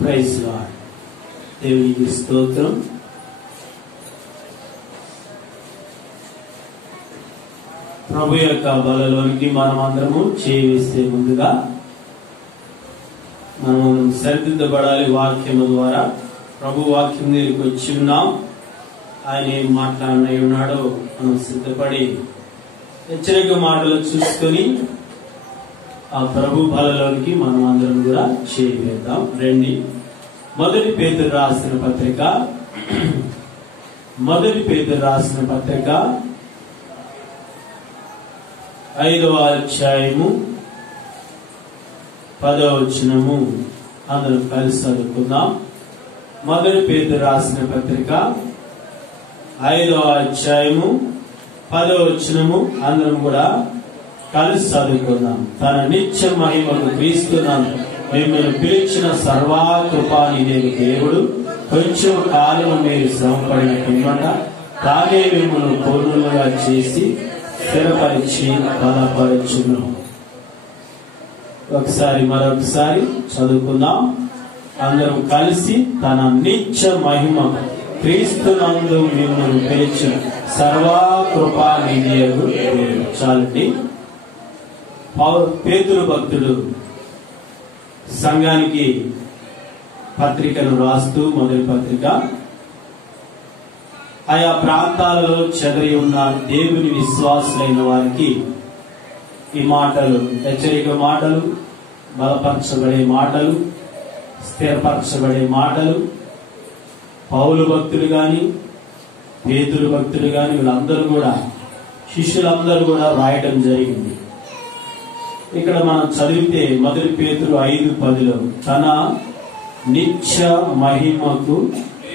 Praise lord. దేవునికి స్తోత్రం. ప్రభు యొక్క బలలోనికి మనం అందరము చేయిస్తే ముందుగా మనం సరిదిద్దబడాలి. వాక్యము ద్వారా ప్రభు వాక్యం దగ్గరికి వచ్చి ఉన్నాం. ఆయన ఏం మాట్లాడనై ఉన్నాడో మనం సిద్ధపడి హెచ్చరిక మాటలు చూసుకొని ఆ ప్రభు బలలోనికి మనం అందరం కూడా చేయిద్దాం. రండి. మొదటి పేతురు రాసిన పత్రిక 5వ అధ్యాయము 10వ వచనము అందరం కలిసి చదువుకుందాం. మొదటి పేతురు రాసిన పత్రిక 5వ అధ్యాయము 10వ వచనము అందరం కూడా కలిసి చదువుకుందాం. తన నిత్య మహిమకు క్రీస్తునందు మిమ్మల్ని పిలిచిన సర్వకృపానిధి దేవుడు కొంచెం కాలం మీరు శ్రమపడిన పిమ్మట తానే మిమ్మల్ని పూర్ణులుగా చేసి స్థిరపరిచి బలపరచును. మరొకసారి చదువుకుందాం. అందరం కలిసి తన నిత్య మహిమ క్రీస్తునందు మిమ్మల్ని పిలిచిన సర్వకృపానిధి దేవుడు. చాలండి. పేతురు భక్తుడు సంఘానికి పత్రికను రాస్తూ మొదటి పత్రిక ఆయా ప్రాంతాలలో చెదరి ఉన్న దేవుని విశ్వాసులైన వారికి ఈ మాటలు, హెచ్చరిక మాటలు, బలపరచబడే మాటలు, స్థిరపరచబడే మాటలు పౌలు భక్తుడు గాని పేతురు భక్తుడు గాని వీళ్ళందరూ కూడా శిష్యులందరూ కూడా రాయటం జరిగింది. ఇక్కడ మనం చదివితే మొదటి పేతురు 5:10 తన నిత్య మహిమకు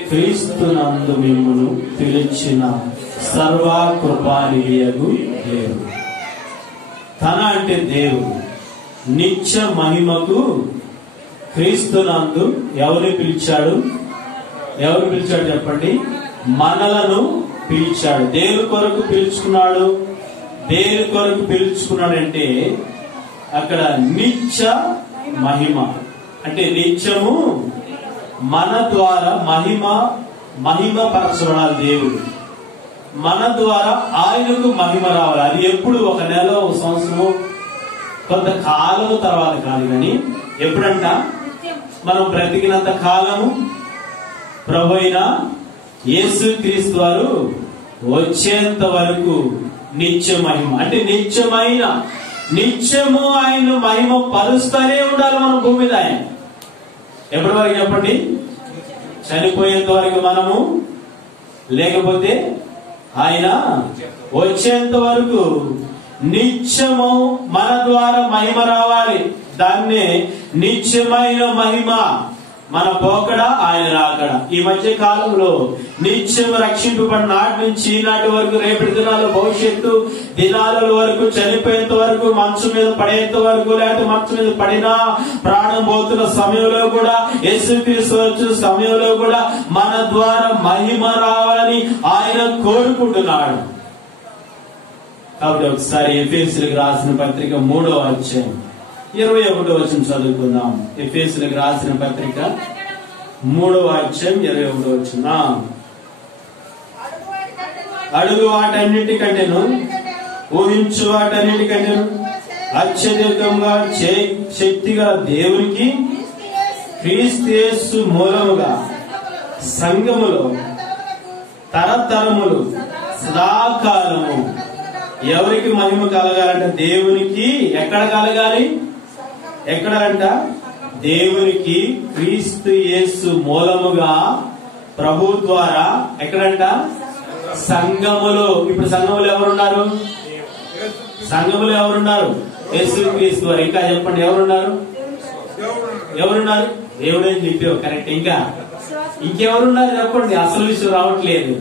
క్రీస్తునందు మిమ్మును పిలిచిన సర్వకృపానిధి దేవుడు. తన అంటే దేవుడు. నిత్య మహిమకు క్రీస్తునందు ఎవరు పిలిచాడు చెప్పండి? మనలను పిలిచాడు. దేని కొరకు పిలుచుకున్నాడు? దేని కొరకు పిలుచుకున్నాడంటే అక్కడ నిత్య మహిమ అంటే నిత్యము మన ద్వారా మహిమ పరచబడాలి. దేవుడు మన ద్వారా ఆయనకు మహిమ రావాలి. అది ఎప్పుడు? ఒక నెల, ఒక సంవత్సరము, కొంతకాలము తర్వాత కాదు. కానీ ఎప్పుడంట? మనం బ్రతికినంత కాలము ప్రభు అయిన యేసుక్రీస్తు వారు వచ్చేంత వరకు నిత్య మహిమ అంటే నిత్యము ఆయన మహిమ పరుస్తూనే ఉండాలి మనం భూమి మీద. ఆయన ఎప్పటి వరకు చెప్పండి? చనిపోయేంత వరకు మనము, లేకపోతే ఆయన వచ్చేంత వరకు నిత్యము మన ద్వారా మహిమ రావాలి. దాన్నే నిత్యమైన మహిమ. మన పోకడ ఆయన రాకడ. ఈ మధ్య కాలంలో నిత్యం రక్షింపబడిన నాటి నుంచి ఈనాటి వరకు, రేపటి దినాలు, భవిష్యత్తు దినాల వరకు, చనిపోయేంత వరకు, మంచు మీద పడేంత వరకు, లేకపోతే మంచు మీద పడినా ప్రాణం పోతున్న సమయంలో కూడా, యేసుక్రీస్తు వచ్చిన సమయంలో కూడా మన ద్వారా మహిమ రావాలని ఆయన కోరుకుంటున్నాడు. కాబట్టి ఒకసారి ఎఫెసీయులకు రాసిన పత్రిక 3వ అధ్యాయం 21వ వచనం చదువుకుందాం. ఎఫెసీయులకు రాసిన పత్రిక 3వ అధ్యాయం 21వ వచనం. అడుగు వాటన్నిటికంటేను, ఊహించు వాటన్నిటికంటేను అత్యధికంగా శక్తిగా దేవునికి క్రీస్తు యేసు మూలముగా సంఘములో తరతరములు సదాకాలము ఎవరికి మహిమ కలగాలంటే దేవునికి. ఎక్కడ కలగాలి? ఎక్కడంట? దేవునికి క్రీస్తు యేసు మూలముగా ప్రభు ద్వారా. ఎక్కడంట? సంఘములో. ఇప్పుడు సంఘములు ఎవరున్నారు? యేసుక్రీస్తు వారు. ఇంకా చెప్పండి, ఎవరున్నారు? దేవుడే చెప్పావు, కరెక్ట్. ఇంకా ఇంకెవరున్నారు చెప్పండి? అసలు విషయం రావట్లేదు.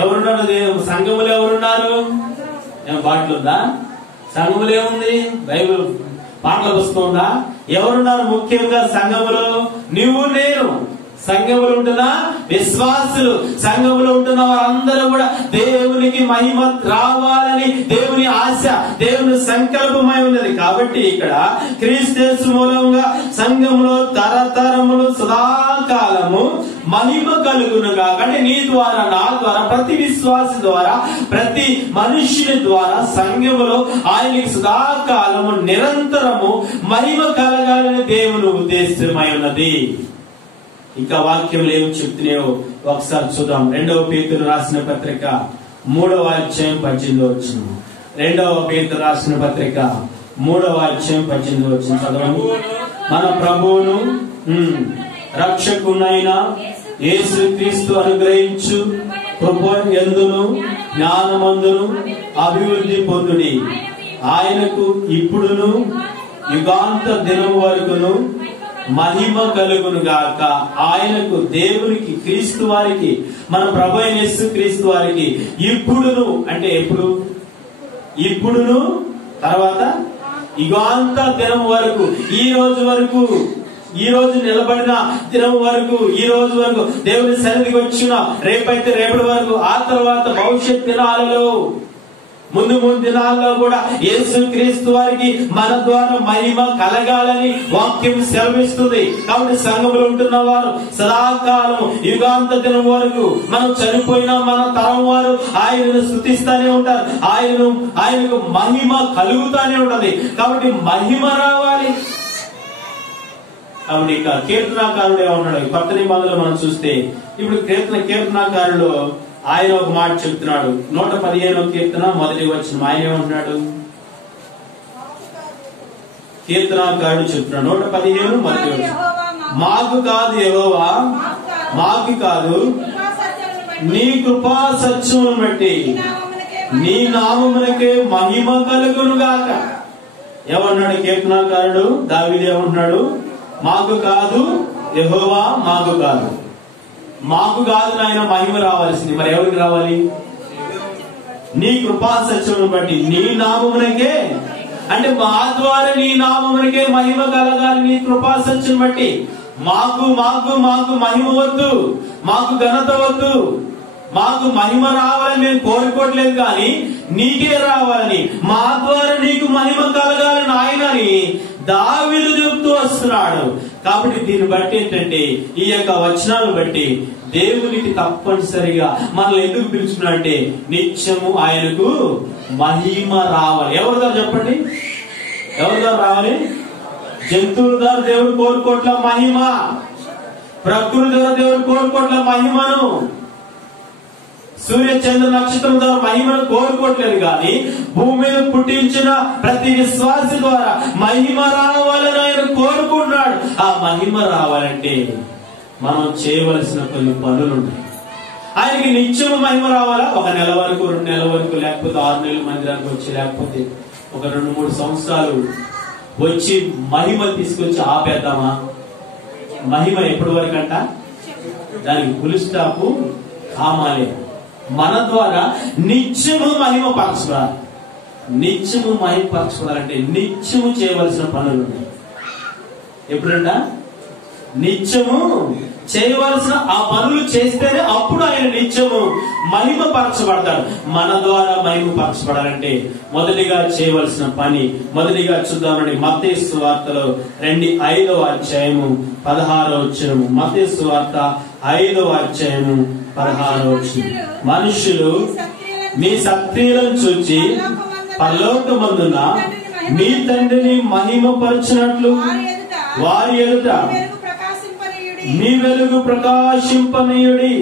ఎవరున్నారు? సంఘములు ఎవరున్నారు? పాటలు ఉందా? సంఘములు ఏముంది? బైబిల్ పాటల పుస్తకం ఉందా? ఎవరున్నారు ముఖ్యంగా సంఘములో? నువ్వు, నేను. సంఘములు ఉంటున్న విశ్వాసులు, సంఘములో ఉంటున్న వారందరూ కూడా దేవునికి మహిమ రావాలని దేవుని ఆశ, దేవుని సంకల్పమై ఉన్నది. కాబట్టి ఇక్కడ క్రీస్తు మూలంగా సంఘములో తరతరములు సదాకాలము మహిమ కలుగునుగా. అంటే నీ ద్వారా, నా ద్వారా, ప్రతి విశ్వాసి ద్వారా, ప్రతి మనుష్యుని ద్వారా సంఘములో ఆయనకి సదాకాలము నిరంతరము మహిమ కలగాలని దేవుని ఉద్దేశమై ఉన్నది. ఇంకా వాక్యం ఏం చెప్తున్నాయో ఒకసారి చూద్దాం. 2వ పేతురు రాసిన పత్రిక 3వ అధ్యాయం 18వ వచనం. 2వ పేతురు రాసిన పత్రిక 3వ అధ్యాయం 18వ వచనం చదవండి. మన ప్రభువును రక్షకునైన యేసుక్రీస్తు అనుగ్రహించు కృప యందును జ్ఞానమందును అభివృద్ధి పొందుడి. ఆయనకు ఇప్పుడును యుగాంత దినం వరకును మహిమ కలుగును గాక. ఆయనకు, దేవునికి, క్రీస్తు వారికి, మన ప్రభు అయిన యేసు క్రీస్తు వారికి ఇప్పుడును అంటే ఎప్పుడు? ఇప్పుడును, తర్వాత యుగాంత దినం వరకు, ఈ రోజు వరకు, ఈ రోజు నిలబడిన దినం వరకు, ఈ రోజు వరకు దేవుని సన్నిధికి వచ్చిన, రేపైతే రేపటి వరకు, ఆ తర్వాత భవిష్యత్ దినాలలో, ముందు దినాల్లో కూడా యేసు క్రీస్తు వారికి మన ద్వారా మహిమ కలగాలని వాక్యం సెలవిస్తుంది. కాబట్టి సంఘంలో ఉంటున్న వారు సదాకాలం యుగాంత దినం వరకు, మనం చనిపోయినా మన తరం వారు ఆయనను స్తుతిస్తూనే ఉంటారు. ఆయనకు మహిమ కలుగుతానే ఉంటది. కాబట్టి మహిమ రావాలి. కాబట్టి ఇక కీర్తనాకారుడు ఏమన్నాడు? కొత్త నిబంధనలు మనం చూస్తే ఇప్పుడు కీర్తనాకారుడు ఆయన ఒక మాట చెప్తున్నాడు. 115వ కీర్తన 1వ వచనం. ఆయన ఏమంటున్నాడు? కీర్తనాకారుడు చెప్తున్నాడు 115 1వ వచనం. మాకు కాదు యెహోవా, మాకు కాదు, నీ కృపా సత్యమును బట్టి నీ నామమునకే మహిమ కలుగును గాక. ఏమన్నాడు కీర్తనాకారుడు? దావీదు ఏమంటున్నాడు? మాకు కాదు యెహోవా, మాకు కాదు, మాకు కాదు నాయన మహిమ రావాల్సింది. మరి ఎవరికి రావాలి? నీ కృపా సత్యమును బట్టి నీ నామమునకే, అంటే మా ద్వారా నీ నామమునకే మహిమ కలగాలి. నీ కృపా సత్యం బట్టి మాకు మాకు మాకు మహిమ వద్దు, మాకు ఘనత వద్దు, మాకు మహిమ రావాలని మేము కోరుకోవట్లేదు, కానీ నీకే రావాలని, మా ద్వారా నీకు మహిమ కలగాలని నాయనని దావీదు చెప్తూ వస్తున్నాడు. కాబట్టి దీన్ని బట్టి ఏంటంటే, ఈ యొక్క వచనాలను బట్టి దేవునికి తప్పనిసరిగా మనల్ని ఎందుకు పిలుచుకున్నాడంటే నిత్యము ఆయనకు మహిమ రావాలి. ఎవరి ద్వారా చెప్పండి? ఎవరి ద్వారా రావాలి? జంతువుల ద్వారా దేవుడు కోరుకోట్ల మహిమ, ప్రకృతి ద్వారా దేవుడు కోరుకోట్ల మహిమను, సూర్య చంద్ర నక్షత్రం ద్వారా మహిమను కోరుకోవట్లేదు, కానీ భూమి మీద పుట్టించిన ప్రతి విశ్వాసి ద్వారా మహిమ రావాలని ఆయన కోరుకుంటున్నాడు. ఆ మహిమ రావాలంటే మనం చేయవలసిన కొన్ని పనులు ఉన్నాయి. ఆయనకి నిత్యము మహిమ రావాలా? ఒక నెల వరకు, 2 నెలల వరకు, లేకపోతే 6 నెలలు మందిరానికి వచ్చి, లేకపోతే ఒక 2-3 సంవత్సరాలు వచ్చి మహిమ తీసుకొచ్చి ఆపేద్దామా? మహిమ ఎప్పటి వరకు అంట? దానికి ఫుల్ స్టాప్ కామాలే. మన ద్వారా నిత్యము మహిమ పరచుకోవాలి. నిత్యము మహిమ పరచుకోవాలంటే నిత్యము చేయవలసిన పనులు ఉన్నాయి. ఎప్పుడంట? నిత్యము చేయవలసిన ఆ పనులు చేస్తేనే అప్పుడు ఆయన నిత్యము మహిమ పరచబడతాడు. మన ద్వారా మహిమ పరచబడాలంటే మొదటిగా చేయవలసిన పని, మొదటిగా చూద్దామండి. మత్తయి సువార్తలో 5వ అధ్యాయము 16వ వచనము. మత్తయి సువార్త 5వ అధ్యాయము 16వ వచనం. మనుషులు మీ సత్క్రియలను చూచి పరలోకమందున మీ తండ్రిని మహిమపరచునట్లు వారి ఎదుట మీ వెలుగు ప్రకాశింపనీయుడి.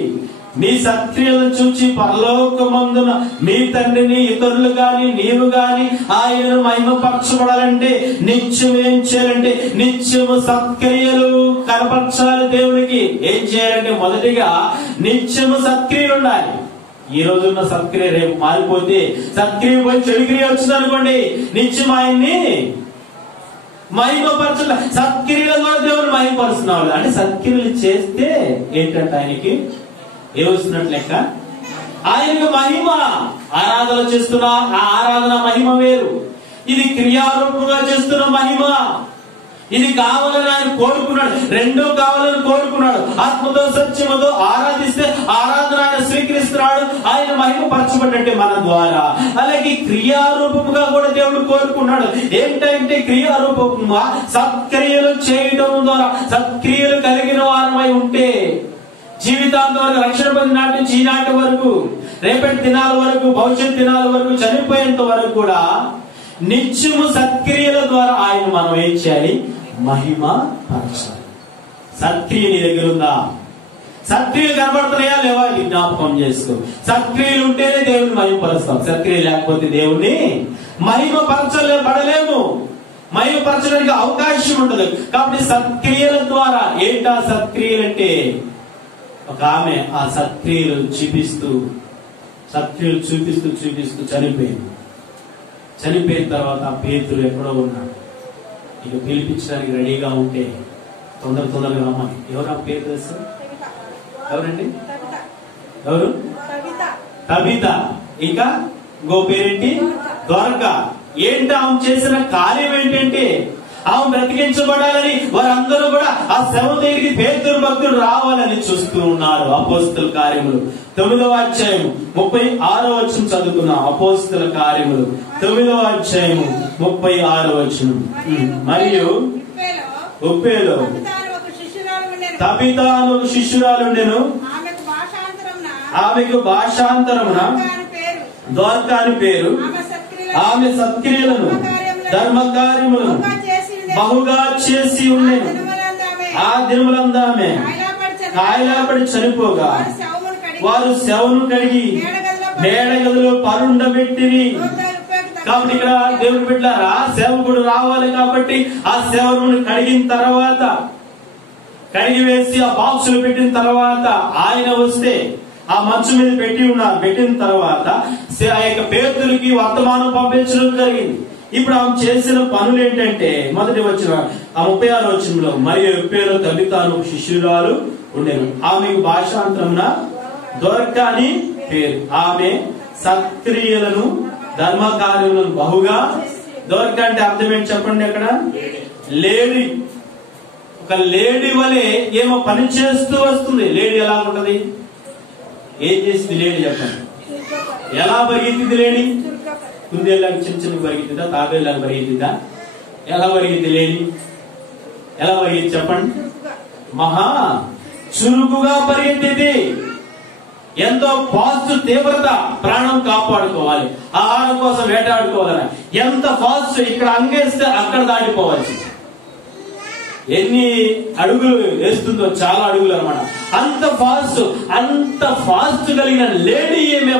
మీ సత్క్రియలను చూచి పరలోకమందున మీ తండ్రిని, ఇతరులు గాని నీవు గాని ఆయనను మహిమపరచబడాలంటే నిత్యం ఏం చేయాలంటే నిత్యము సత్క్రియలు కనపరచాలి దేవునికి. ఏం చేయాలంటే మొదటిగా నిత్యము సత్క్రియలు ఉండాలి. ఈ రోజున్న సత్క్రియ రేపు మారిపోతే సత్క్రియ పోయి చెడు క్రియ వచ్చింది అనుకోండి, నిత్యం ఆయన్ని మహిమపరచ, సత్క్రియల ద్వారా దేవుని మహిమపరుస్తున్నాడు. అంటే సత్క్రియలు చేస్తే ఏంటంటే ఆయనకి ఏమొస్తున్నట్లు లెక్క? ఆయనకు మహిమ. ఆరాధన చేస్తున్నా ఆ ఆరాధన మహిమ వేరు, ఇది క్రియారూపంగా చేస్తున్న మహిమ. ఇది కావాలని ఆయన కోరుకున్నాడు, రెండూ కావాలని కోరుకున్నాడు. ఆత్మతో సత్యముతో ఆరాధిస్తే ఆరాధన ఆయన స్వీకరిస్తున్నాడు, ఆయన మహిమ పరచబడ్డంటే మన ద్వారా. అలాగే క్రియారూపముగా కూడా దేవుడు కోరుకున్నాడు. ఏంటంటే క్రియారూపముగా సత్క్రియలు చేయడం ద్వారా, సత్క్రియలు కలిగిన జీవితాంతం వరకు రక్షణ పొందిన నాటి నుంచి ఈనాటి వరకు, రేపటి దినాల వరకు, భవిష్యత్ దినాల వరకు, చనిపోయేంత వరకు కూడా నిత్యము సత్క్రియల ద్వారా ఆయన మనం ఏం చేయాలి? మహిమ పరచాలి. సత్క్రియ నీ దగ్గర ఉందా? సత్క్రియలు కనబడుతున్నాయా లేవా? జ్ఞాపకం చేసుకో. సత్క్రియలు ఉంటేనే దేవుని మహిమపరుస్తాం. సత్క్రియ లేకపోతే దేవుణ్ణి మహిమపరచబడలేము. మహిమపరచడానికి అవకాశం ఉండదు. కాబట్టి సత్క్రియల ద్వారా, ఏంటా సత్క్రియలు అంటే, ఒక ఆమె ఆ సత్క్రియలు చూపిస్తూ చనిపోయింది. చనిపోయిన తర్వాత పేతురు ఎక్కడో ఉన్నాడు. ఇక పిలిపించడానికి రెడీగా ఉంటే తొందరగా రమ్మని. ఎవరు ఆ పేరు తెలుసు? ఎవరండి? ఎవరు? తబిత. ఇంకా ఇంకో పేరేంటి? దొరక. ఏంటి ఆమె చేసిన కార్యం ఏంటంటే, ఆమె బ్రతికించబడాలని వారందరూ కూడా ఆ శవం దగ్గరికి పేతురు భక్తులు రావాలని చూస్తూ ఉన్నారు. అపోస్తల కార్యములు 9వ అధ్యాయం 36వ వచనం చదువుకున్నాం. అపోస్తల కార్యములు 9వ అధ్యాయం 36వ వచనం. మరియు ఉప్పేలో తబిత అను ఒక శిష్యురాలు ఉండెను. ఆమెకు భాషాంతరమున దొరక అని పేరు. ఆమె సత్క్రియలను ధర్మకార్యములను బహుగా చేసి ఉండెను. ఆ దినములందామె కాయలాపడి చనిపోగా వారు శవను కడిగి మేడగదిలో పరుండబెట్టిరి. కాబట్టి ఇక్కడ దేవుని బిడ్డలారా, సేవకుడు రావాలి కాబట్టి ఆ సేవను కడిగిన తర్వాత, కడిగి వేసి ఆ బాక్సులు పెట్టిన తర్వాత ఆయన వస్తే ఆ మంచు మీద పెట్టిన తర్వాత ఆ యొక్క పేతులకి వర్తమానం పంపించడం జరిగింది. ఇప్పుడు ఆమె చేసిన పనులు ఏంటంటే, మొదటి వచ్చిన ఆ 36వ వచనంలో, మరియు ఉప్పేలో తబితాను శిష్యురాలు ఉండేను. ఆమెకు భాషాంతరమున దొరక అని పేరు. ఆమె సత్క్రియలను ధర్మకార్యములను బహుగా. దొరక అంటే అర్థం ఏంటి చెప్పండి? అక్కడ లేడీ, ఒక లేడీ వలె ఏమో పని చేస్తూ వస్తుంది. లేడీ ఎలా ఉంటది? ఏం చేసింది లేడీ చెప్పండి? ఎలా పరిగెత్తింది లేడీ? కుందేళ్ళకి చిన్న పరిగెత్తిందా? తాబేళ్ళకి పరిగెత్తిందా? ఎలా పరిగెత్తి లేడీ? ఎలా పరిగెత్తి చెప్పండి? మహా చురుకుగా పరిగెత్తింది. ఎంతో ఫాస్ట్, తీవ్రత. ప్రాణం కాపాడుకోవాలి, ఆహారం కోసం వేటాడుకోవాలని ఎంత ఫాస్ట్. ఇక్కడ అంగేస్తే అక్కడ దాటిపోవచ్చు. ఎన్ని అడుగులు వేస్తుందో, చాలా అడుగులు అన్నమాట. అంత ఫాస్ట్ కలిగిన లేడీ ఏమే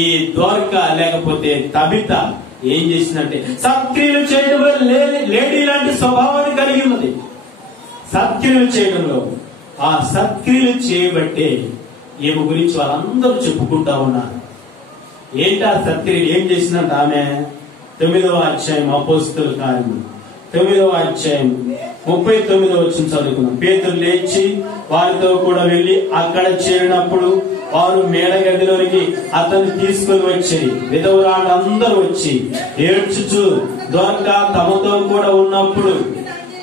ఈ దొరక లేకపోతే తబిత ఏం చేసిందంటే, సత్క్రియలు చేయడంలో లేడీ లాంటి స్వభావాన్ని కలిగి ఉన్నది. సత్క్రియలు చేయడంలో, ఆ సత్క్రియలు చేయబట్టే ఈమె గురించి వాళ్ళందరూ చెప్పుకుంటా ఉన్నారు. ఏంటి ఆ సత్క్రియలు? ఏం చేసిందంటే ఆమె 9వ అధ్యాయం అపోస్తల కార్యములు 9వ అధ్యాయం 39వ వచనం చదువుకున్నాం. పేతురు లేచి వారితో కూడా వెళ్లి అక్కడ చేరినప్పుడు వారు మేడగదిలోనికి అతన్ని తీసుకుని వచ్చి, విధవరాళ్ళందరూ వచ్చి ఏడ్చుచు దొరక తమతో కూడా ఉన్నప్పుడు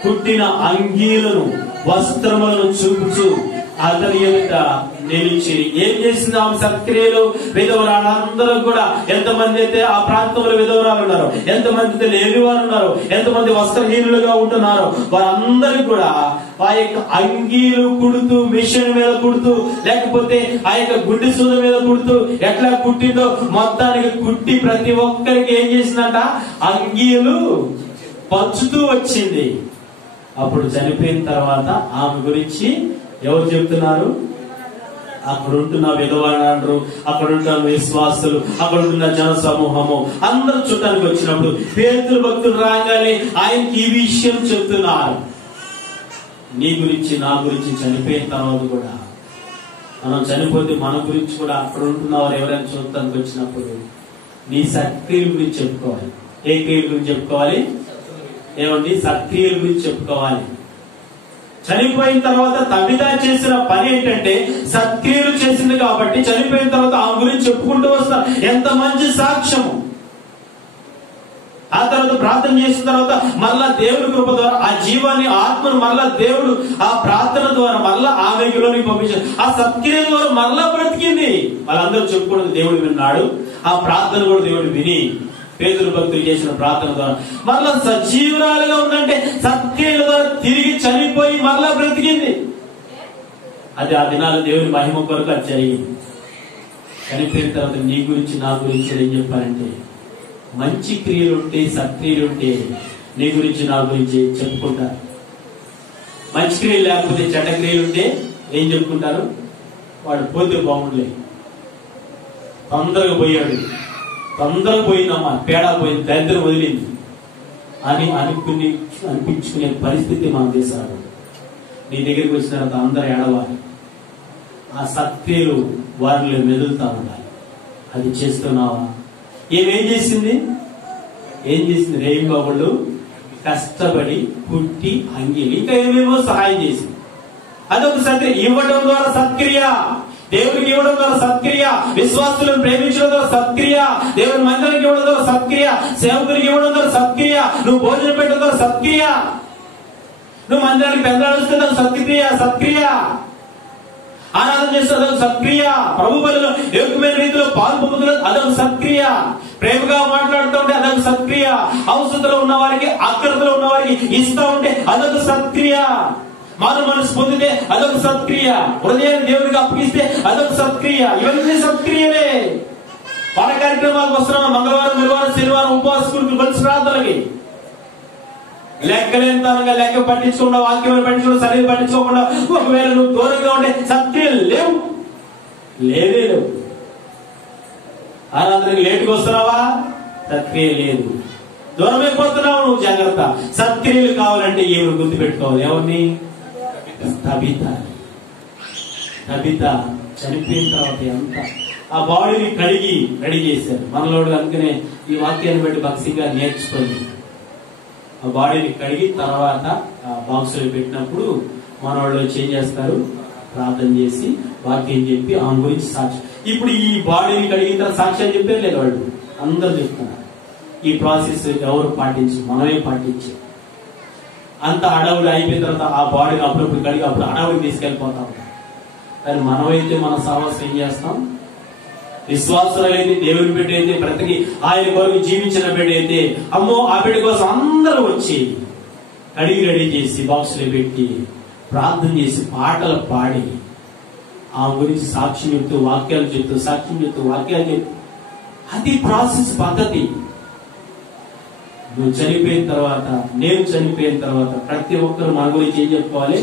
కుట్టిన అంగీలను వస్త్రములను చూపుచు అతని ఎదుట నిలిచి. ఏం చేసింది ఆమె సత్క్రియలు? విధవరాళ్ళందరూ కూడా, ఎంతమంది అయితే ఆ ప్రాంతంలో విధవరాలు ఉన్నారో, ఎంతమంది అయితే లేని వారు ఉన్నారో, ఎంతమంది వస్త్రహీనులుగా ఉంటున్నారో, వారందరూ కూడా ఆ యొక్క అంగీలు కుడుతూ, మిషన్ మీద కుడుతూ, లేకపోతే ఆ యొక్క గుడ్డి సూద మీద కుడుతూ, ఎట్లా కుట్టిందో మొత్తానికి కుట్టి ప్రతి ఒక్కరికి ఏం చేసిందంట? అంగీలు పంచుతూ వచ్చింది. అప్పుడు చనిపోయిన తర్వాత ఆమె గురించి ఎవరు చెప్తున్నారు? అక్కడ ఉంటున్న విధవరాలు, అక్కడ ఉంటున్న విశ్వాసులు, అక్కడ ఉంటున్న జన సమూహము అందరూ చుట్టానికి వచ్చినప్పుడు పేతురు భక్తులు రాగానే ఆయనకి ఈ విషయం చెప్తున్నారు. నీ గురించి, నా గురించి చనిపోయిన తర్వాత కూడా, మనం చనిపోతే మన గురించి కూడా అక్కడ ఉంటున్న వారు ఎవరైనా చూడటానికి వచ్చినప్పుడు నీ సత్క్రియల గురించి చెప్పుకోవాలి. ఏ క్రియల గురించి చెప్పుకోవాలి? ఏమండి? సత్క్రియల గురించి చెప్పుకోవాలి. చనిపోయిన తర్వాత తబిత చేసిన పని ఏంటంటే సత్క్రియలు చేసింది కాబట్టి చనిపోయిన తర్వాత ఆమె గురించి చెప్పుకుంటూ వస్తారు. ఎంత మంచి సాక్ష్యము. ఆ తర్వాత ప్రార్థన చేసిన తర్వాత మళ్ళా దేవుడి కృప ద్వారా ఆ జీవాన్ని, ఆత్మను మళ్ళా దేవుడు ఆ ప్రార్థన ద్వారా మళ్ళా ఆమెలోనికి పంపించాడు. ఆ సత్క్రియ ద్వారా మళ్ళా బ్రతికింది. వాళ్ళందరూ చెప్పుకోవడం దేవుడు విన్నాడు. ఆ ప్రార్థన కూడా దేవుడు విని పేతురు భక్తులు చేసిన ప్రార్థన ద్వారా మళ్ళా సజీవురాలుగా ఉందంటే సత్క్రియల ద్వారా తిరిగి చనిపోయి మళ్ళా బ్రతికింది. అది ఆ దినాలు దేవుని మహిమ కొరకు అది జరిగింది. చనిపోయిన తర్వాత నీ గురించి నా గురించి ఏం చెప్పారంటే, మంచి క్రియలుంటే సత్క్రియలుంటే నీ గురించి నా గురించి చెప్పుకుంటారు. మంచి క్రియలు లేకపోతే చెడ్డ క్రియలుంటే ఏం చెప్పుకుంటారు? వాడు పోతే బాగుండలే, తొందరగా పోయాడు, తొందరగా పోయిందమ్మా, పేడా పోయింది, దరిద్రం వదిలింది అని అనిపించుకునే పరిస్థితి మన దేశాలు. నీ దగ్గరికి వచ్చిన తర్వాత అందరూ ఏడవాలి, ఆ సత్క్రియలు వారిలో మెదులుతా ఉండాలి. అది చేస్తున్నావా? ఏం చేసింది? రేయింబాబుళ్ళు కష్టపడి పుట్టి అంగిలి ఇంకా ఏమేమో సహాయం చేసింది. అదొక సత్క్రియ. ఇవ్వడం ద్వారా సత్క్రియ, దేవుడికి ఇవ్వడం ద్వారా సత్క్రియ, విశ్వాసులను ప్రేమించడం ద్వారా సత్క్రియ, దేవుని మందిరానికి ఇవ్వడం ద్వారా సత్క్రియ, సేవకునికి ఇవ్వడం ద్వారా సత్క్రియ, నువ్వు భోజనం పెట్టడం ద్వారా సత్క్రియ, నువ్వు మందిరానికి పెందాడుస్తే సత్క్రియ, ఆరాధన చేస్తే అదొక సత్క్రియ, ప్రభు బలిలో యోగ్యమైన రీతిలో పాలు పొందుతున్నది అదొక సత్క్రియ, ప్రేమగా మాట్లాడుతూ ఉంటే అదొక సత్క్రియ, అవసరతలో ఉన్న వారికి అక్రతలో ఉన్న వారికి ఇస్తా ఉంటే అదొక సత్క్రియ, మారు మనసు పొందితే అదొక సత్క్రియ, హృదయాన్ని దేవుడికి అప్పగిస్తే అదొక సత్క్రియ. ఇవన్నీ సత్క్రియలే. మన కార్యక్రమాలకు వస్తున్నాం. మంగళవారం, గురువారం, శనివారం ఉపవాస కూడికలు, బలి శ్రాద్ధలకి లెక్కలేంతనంగా లెక్క పట్టించుకుండా, వాక్యం పట్టించుకుండా, శరీరం పట్టించుకోకుండా ఒకవేళ నువ్వు దూరంగా ఉంటే సత్క్రియలు లేవు. ఆరాధనకి లేటుగా వస్తున్నావా? సత్క్రియ లేదు. దూరం అయిపోతున్నావు, నువ్వు జాగ్రత్త. సత్క్రియలు కావాలంటే ఏమి గుర్తు పెట్టుకోవాలి? ఎవరిని? తబిత చనిపోయిన తర్వాత ఎంత ఆ బాడీని కడిగి రెడీ చేశారు మనలోడు. అందుకనే ఈ వాక్యాన్ని బట్టి భక్తిగా నేర్చుకొని ఆ బాడీని కడిగి తర్వాత బాక్సులు పెట్టినప్పుడు మన వాళ్ళు ఏం చేస్తారు? ప్రార్థన చేసి వాక్యం చెప్పి ఆమె గురించి సాక్ష్యం. ఇప్పుడు ఈ బాడీని కడిగిన తర్వాత సాక్ష్యం చెప్పారు లేదు, వాళ్ళు అందరూ చెప్తున్నారు. ఈ ప్రాసెస్ ఎవరు పాటించు, మనమే పాటించే. అంత అడవులు అయిపోయిన తర్వాత ఆ బాడీని అప్పుడప్పుడు కడిగి అప్పుడు అడవులు తీసుకెళ్లిపోతాం. కానీ మనమైతే మన సహవాసం ఏం చేస్తాం? విశ్వాసాలైతే, దేవుని బిడ్డ అయితే, ప్రతికి ఆయన కొరకు జీవించిన బిడ్డ అయితే, అమ్మో ఆ బిడ్డ కోసం అందరూ వచ్చి కడిగి రెడీ చేసి బాక్సులు పెట్టి ప్రార్థన చేసి పాటలు పాడి ఆ గురించి సాక్ష్యం చెప్తూ వాక్యాలు చెప్తూ సాక్ష్యం చెప్తూ వాక్యాలు చెప్తూ అది ప్రాసెస్ పద్ధతి. నువ్వు చనిపోయిన తర్వాత, నేను చనిపోయిన తర్వాత ప్రతి ఒక్కరు మన గురించి ఏం చెప్పుకోవాలి?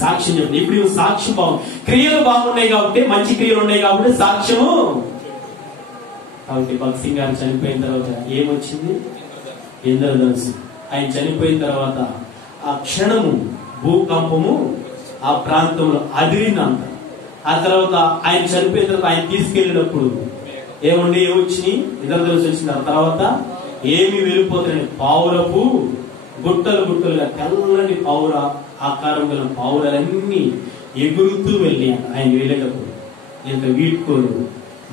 సాక్ష్యం చెప్పండి. ఇప్పుడు నువ్వు సాక్ష్యం క్రియలు బాగున్నాయి కాబట్టి, మంచి క్రియలు ఉన్నాయి కాబట్టి సాక్ష్యము. కాబట్టి భగత్ సింగ్ గారు చనిపోయిన తర్వాత ఏమొచ్చింది? ఇంద్రధనుసు. ఆయన చనిపోయిన తర్వాత ఆ క్షణము భూకంపము ఆ ప్రాంతంలో అదిరిందంత. ఆ తర్వాత ఆయన చనిపోయిన తర్వాత ఆయన తీసుకెళ్ళినప్పుడు ఏమొచ్చినాయి? ఇంద్రధనుసు వచ్చిన తర్వాత ఏమి వెళ్ళిపోతున్నాయి? పావురపు గుట్టలుగా తెల్లని పావుర ఆకారం గల పావురాలన్నీ ఎగురుతూ వెళ్ళాయి ఆయన వెళ్ళేటప్పుడు. ఇంత వీడ్కోలు,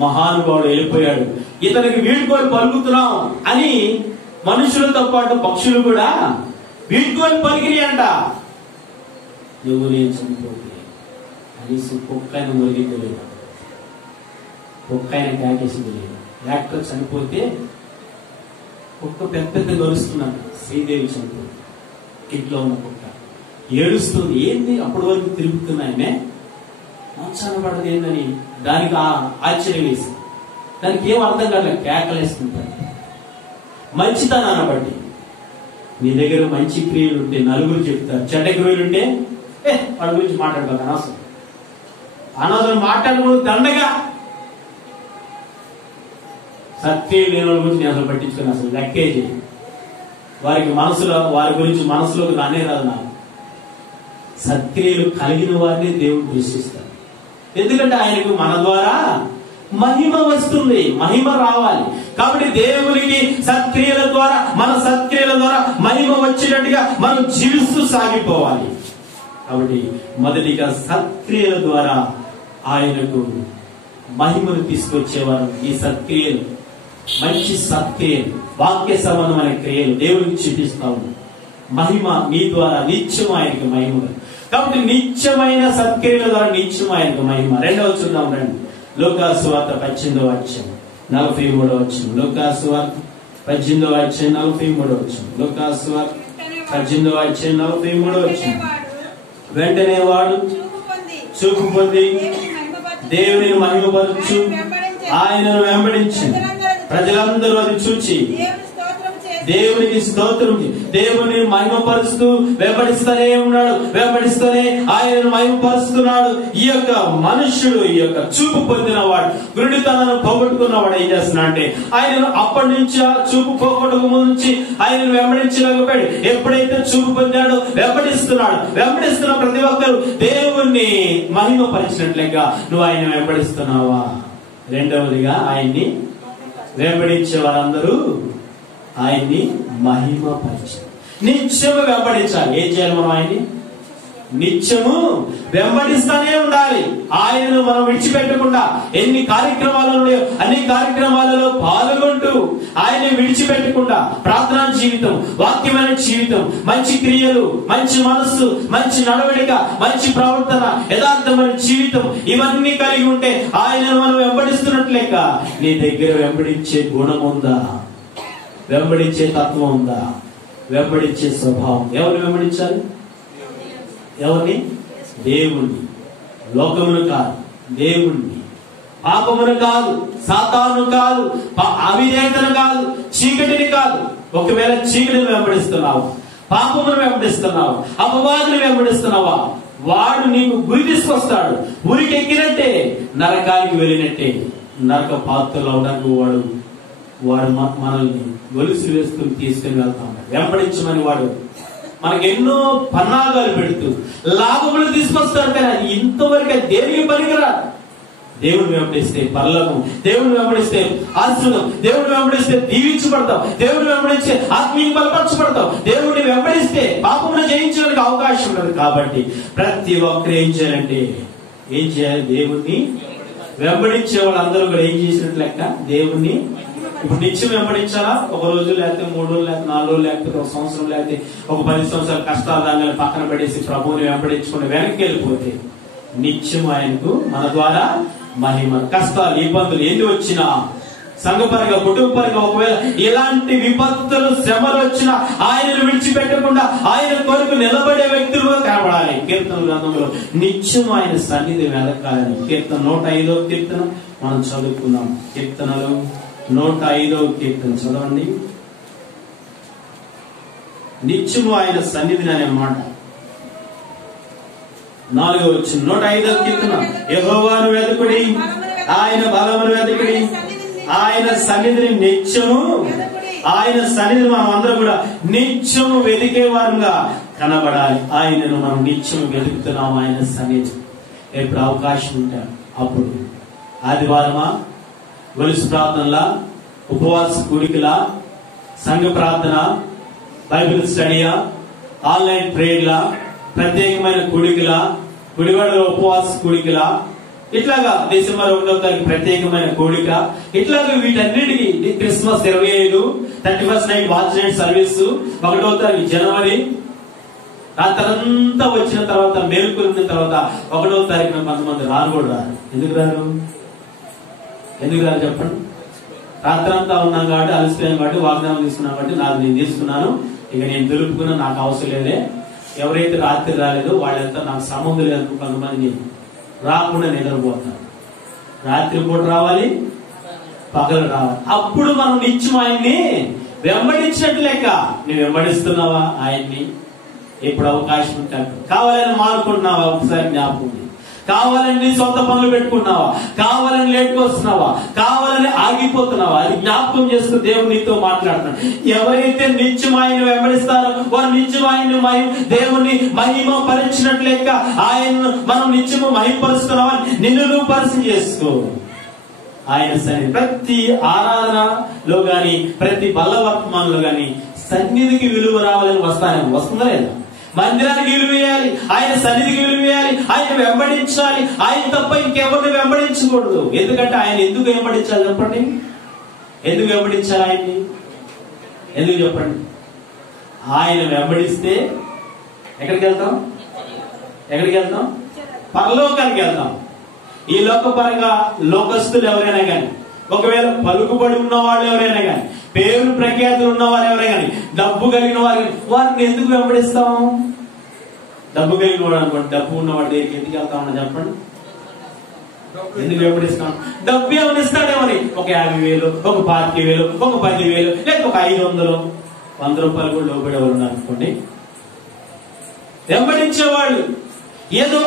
మహానుభావుడు వెళ్ళిపోయాడు, ఇతనికి వీడ్కోలు పలుకుతున్నాం అని మనుషులతో పాటు పక్షులు కూడా వీడ్కోలు పలికిరి అంట. నువ్వు నేను చనిపోతే కనీసం కుక్కైన మురిగింది లేదు, కుక్కైన క్యాకేసింది లేదు. యాక్టర్ చనిపోతే కుక్క పెద్ద గరుస్తున్నాడు. శ్రీదేవి చనిపోయింది, ఇంట్లో ఉన్న కుక్క ఏడుస్తుంది. ఏంది అప్పటి వరకు తిరుగుతున్నాయమే, మంచాన పడదు ఏందని దానికి ఆశ్చర్యం వేసి దానికి ఏం అర్థం కాలేదు, కేకలేస్తుంటారు. మంచితనాన్ని బట్టి నీ దగ్గర మంచి క్రియలు ఉంటే నలుగురు చెప్తారు, చెడ్డ క్రియలు ఉంటే వాడి గురించి మాట్లాడుకోవాలి. అనవసరం మాట్లాడుకోవడం దండగా. సత్క్రియలు లేని వాళ్ళ గురించి నేను అసలు పట్టించుకుని అసలు లెక్కేజ్ వారికి వారి గురించి మనసులోకి రానే రాదు. నాకు సత్క్రియలు కలిగిన వారిని దేవుడు దృష్టిస్తాడు. ఎందుకంటే ఆయనకు మన ద్వారా మహిమ వస్తుంది, మహిమ రావాలి. కాబట్టి దేవునికి సత్క్రియల ద్వారా, మన సత్క్రియల ద్వారా మహిమ వచ్చేటట్టుగా మనం జీవిస్తూ సాగిపోవాలి. కాబట్టి మొదటిగా సత్క్రియల ద్వారా ఆయనకు మహిమను తీసుకొచ్చేవారు. ఈ సత్క్రియలు మంచి సత్క్రియలు, వాక్య సంబంధమైన క్రియలు దేవునికి చూపిస్తాము. మహిమ మీ ద్వారా నిత్యం ఆయనకు మహిమ. కాబట్టి నిత్యమైన సత్క్రియల ద్వారా నిత్యం ఆయనకు మహిమ. రెండవ చూద్దాం రండి. లూకాసు సువార్త 18వ అధ్యాయం 43వ వచనం. లూకాసు సువార్త 18వ అధ్యాయం 43వ వచనం. లూకాసు సువార్త 18వ అధ్యాయం 43వ వచనం. వెంటనే వాడు చూపు పొంది దేవుని మహిమపరచు ఆయనను వెంబడించి ప్రజలందరూ అది చూచి దేవునికి స్తోత్రం, దేవుని మహిమపరుస్తూ వెంబడిస్తూనే ఉన్నాడు. వెంబడిస్తూనే ఆయనను మహిమపరుస్తున్నాడు. ఈ యొక్క మనుష్యుడు, ఈ యొక్క చూపు పొందిన వాడు, గురుడితనాన్ని పోగొట్టుకున్నవాడు ఏం చేస్తున్నాడు అంటే ఆయనను అప్పటి నుంచి ఆ చూపు పోగొట్టుకు నుంచి ఆయనను వెంబడించలేకపోయాడు. ఎప్పుడైతే చూపు పొందాడో వెంబడిస్తున్నాడు. వెంబడిస్తున్న ప్రతి ఒక్కరు దేవుణ్ణి మహిమపరిచినట్లుగా నువ్వు ఆయన వెంబడిస్తున్నావా? రెండవదిగా ఆయన్ని వెంబడించే వారందరూ ఆయన్ని మహిమపరిచారు. నిత్యము వెంబడించాలి. ఏం చేయాలి? మనం ఆయన్ని నిత్యము వెంబడిస్తానే ఉండాలి. ఆయనను మనం విడిచిపెట్టకుండా ఎన్ని కార్యక్రమాలు ఉన్నాయో అన్ని కార్యక్రమాలలో పాల్గొంటూ ఆయన విడిచిపెట్టకుండా ప్రార్థనా జీవితం, వాక్యమైన జీవితం, మంచి క్రియలు, మంచి మనస్సు, మంచి నడవడిక, మంచి ప్రవర్తన, యథార్థమైన జీవితం ఇవన్నీ కలిగి ఉంటే ఆయనను మనం వెంబడిస్తున్నట్లేక నీ దగ్గర వెంబడించే గుణం ఉందా? వెంబడించే తత్వం ఉందా? వెంబడించే స్వభావం. ఎవరిని వెంబడించాలి? ఎవరిని? దేవుణ్ణి. లోకమును కాదు, దేవుణ్ణి. పాపమును కాదు, సాతాను కాదు, అవిధేయతను కాదు, చీకటిని కాదు. ఒకవేళ చీకటిని వెంబడిస్తున్నావు, పాపమును వెంబడిస్తున్నావు, అపవాదిని వెంబడిస్తున్నావా, వాడు నీకు గురి తీసుకొస్తాడు. ఉరికి ఎక్కినట్టే నరకానికి వెళ్ళినట్టే. నరక పాత్రలు అవడానికి వాడు మనల్ని గొలుసు వేసుకుని తీసుకుని వెళ్తాం. వెంబడించమని వాడు మనకు ఎన్నో పన్నాగాలు పెడుతూ లాభములు తీసుకొస్తాడు. కానీ ఇంతవరకు దేనికి పనికిరాదు. దేవుని వెంబడిస్తే పరలోకం, దేవుని వెంబడిస్తే ఆశీర్వాదం, దేవుని వెంబడిస్తే దీవించబడతాం, దేవుని వెంబడిస్తే ఆత్మీయ బలపరచబడతాం. దేవుడిని వెంబడిస్తే పాపమును జయించడానికి అవకాశం ఉండదు. కాబట్టి ప్రతి ఒక్కరు ఏం చేయాలంటే ఏం చేయాలి? దేవుణ్ణి వెంబడించే వాళ్ళందరూ కూడా ఏం చేసినట్లు లెక్క దేవుణ్ణి ఇప్పుడు నిత్యం వెంబడించాలా? ఒక రోజు లేకపోతే 3 రోజులు లేకపోతే 4 రోజులు లేకపోతే ఒక సంవత్సరం లేకపోతే ఒక 10 సంవత్సరాలు కష్టాలు దాన్ని పక్కన పడేసి ప్రభువుని వెంబడించుకుని వెనక్కి వెళ్ళిపోతే నిత్యం ఆయనకు మన ద్వారా మహిమ. కష్టాలు, ఇబ్బందులు ఎన్ని వచ్చినా, సంఘపరంగా, కుటుంబపరంగా ఒకవేళ ఎలాంటి విపత్తులు, శ్రమలు వచ్చినా ఆయనను విడిచిపెట్టకుండా ఆయన కొరకు నిలబడే వ్యక్తులుగా కనబడాలి. కీర్తన గ్రంథంలో నిత్యం ఆయన సన్నిధి వెదకాలని కీర్తన 105వ కీర్తన మనం చదువుకుందాం. కీర్తనలు 105వ కీర్తన చదవండి. నిత్యము ఆయన సన్నిధిని అనే మాట 4వ వచనం. 105వ కీర్తన. యెహోవాను వెతుకుడి, ఆయన బలమును వెతుకుడి, ఆయన సన్నిధిని నిత్యము, ఆయన సన్నిధిని మనం అందరం కూడా నిత్యము వెతికే వారంగా కనబడాలి. ఆయనను మనం నిత్యము వెతుకుతున్నాం. ఆయన సన్నిధి ఎప్పుడు అవకాశం ఉంటాడు అప్పుడు. ఆదివారమా, గొలుసు ప్రార్థనలా, ఉపవాస కూడికలా, సంఘ ప్రార్థన, బైబిల్ స్టడీయా, ఆన్లైన్ ప్రేయర్లా, ప్రత్యేకమైన కూడికలా, గుడివాడలో ఉపవాస కూడికలా, ఇట్లాగా డిసెంబర్ 1వ తారీఖు ప్రత్యేకమైన కూడిక, ఇట్లాగా వీటన్నిటికీ Christmas 25, 31st night watch night service, 1వ తారీఖు జనవరి రాత్రంతా వచ్చిన తర్వాత మేలుకున్న తర్వాత 1వ తారీఖున కొంతమంది రాను కూడా రారు. ఎందుకు రారు చెప్పండి? రాత్రంతా ఉన్నాం కాబట్టి, అలసిపోయాం కాబట్టి, వాగ్దానం తీసుకున్నాం కాబట్టి నాకు నేను తీసుకున్నాను, ఇక నేను దులుపుకున్నా, నాకు అవసరం లేదే. ఎవరైతే రాత్రి రాలేదో వాళ్ళంతా నాకు సంబంధం లేదు. కొంతమంది రాకుండా నిద్రపోతారు. రాత్రి పూట రావాలి, పగలు రావాలి. అప్పుడు మనం నిత్యం ఆయన్ని వెంబడించినట్టు లెక్క. నువ్వు వెంబడిస్తున్నావా ఆయన్ని? ఎప్పుడు అవకాశం ఉంటాడు. కావాలని మారుకుంటున్నావా? ఒకసారి జ్ఞాపకం. కావాలని నీ సొంత పనులు పెట్టుకున్నావా? కావాలని లేట్కి వస్తున్నావా? కావాలని ఆగిపోతున్నావా? అది జ్ఞాపకం చేసుకుని దేవుడు నీతో మాట్లాడుతున్నాడు. ఎవరైతే నిత్యం ఆయన వెంబడిస్తారో వారు నిత్యం ఆయన దేవుని మహిమ పరిచినట్లేక ఆయనను మనం నిత్యము మహిమపరుస్తున్నామని నిన్ను నువ్వు పరిచయం చేసుకో. ఆయన సన్నిధి ప్రతి ఆరాధనలో గాని, ప్రతి బలవర్తమానంలో గాని సన్నిధికి విలువ రావాలని వస్తుందా లేదా? మందిరానికి విలువేయాలి, ఆయన సన్నిధికి విలువేయాలి, ఆయన వెంబడించాలి. ఆయన తప్ప ఇంకెవరిని వెంబడించకూడదు. ఎందుకంటే ఆయన ఎందుకు వెంబడించాలి చెప్పండి? ఎందుకు వెంబడించాలి ఆయన్ని? ఎందుకు చెప్పండి? ఆయన వెంబడిస్తే ఎక్కడికి వెళ్తాం? పరలోకానికి వెళ్తాం. ఈ లోకపరంగా లోకస్తులు ఎవరైనా కానీ, ఒకవేళ పలుకుబడి ఉన్నవాళ్ళు ఎవరైనా కానీ, పేరు ప్రఖ్యాతులు ఉన్నవారు ఎవరైనా కానీ, డబ్బు కలిగిన వారిని ఎందుకు వెంబడిస్తాం? డబ్బు కలిగిన వాడు అనుకోండి, డబ్బు ఉన్నవాడు దగ్గరికి ఎందుకు వెళ్తామని చెప్పండి? ఎందుకు వెంబడిస్తాం? డబ్బు ఏమని ఇస్తాడేమని. ఒక 50,000, ఒక 25,000, ఒక 10,000, లేక ఒక 500, 100 రూపాయలు కూడా లోపడేవాళ్ళు ఉన్నారు అనుకోండి. వెంబడించేవాళ్ళు ఏదో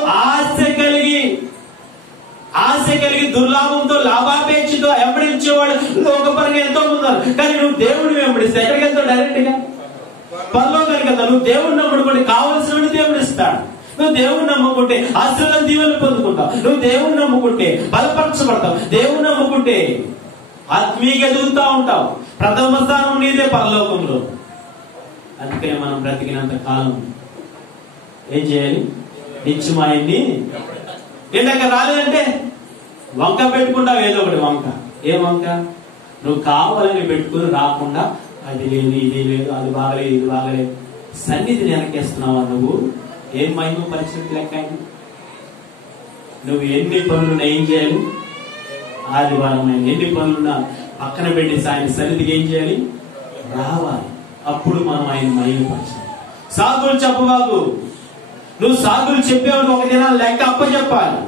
ఆశ కలిగి దుర్లాభంతో, లాభాపేక్షతో వెంబడించేవాళ్ళు లోకపరంగా ఎంతో మంది ఉన్నారు. కానీ నువ్వు దేవుడిని వెంబడిస్తే ఎక్కడికి వెళ్తావు? డైరెక్ట్ గా పరలోకానికి వెళ్తావు. నువ్వు దేవుడిని నమ్ముకుంటే కావలసిన దేవుడు ఇస్తాడు. నువ్వు దేవుడిని నమ్ముకుంటే ఆశీర్వాద దీవెనలు పొందుకుంటావు. నువ్వు దేవుడిని నమ్ముకుంటే బలపరచబడతావు. దేవుడిని నమ్ముకుంటే ఆత్మీయంగా ఎదుగుతా ఉంటావు. ప్రథమ స్థానం నీదే పరలోకంలో. అందుకని మనం బ్రతికినంత కాలం ఏం చేయాలి? నిత్యమాయన్ని ఏంటక్క రాలేదంటే వంక పెట్టుకుంటావు. ఏదో ఒకటి వంక. ఏ వంక? నువ్వు కావాలని పెట్టుకుని రాకుండా అది లేదు, ఇది లేదు, అది బాగలేదు, ఇది బాగలేదు, సన్నిధిని వెనకేస్తున్నావా? నువ్వు ఏం మహిమ పరిస్థితి లెక్క? నువ్వు ఎన్ని పనులున్నా ఏం చేయాలి? ఆదివారం ఎన్ని పనులున్నా పక్కన పెట్టి ఆయన సన్నిధికి ఏం చేయాలి? రావాలి. అప్పుడు మనం ఆయన మహిమపరచాలి. సాగులు చెప్పబాకు. నువ్వు సాగులు చెప్పేవాడు ఒక దినాలు లెక్క అప్పచెప్పాలి.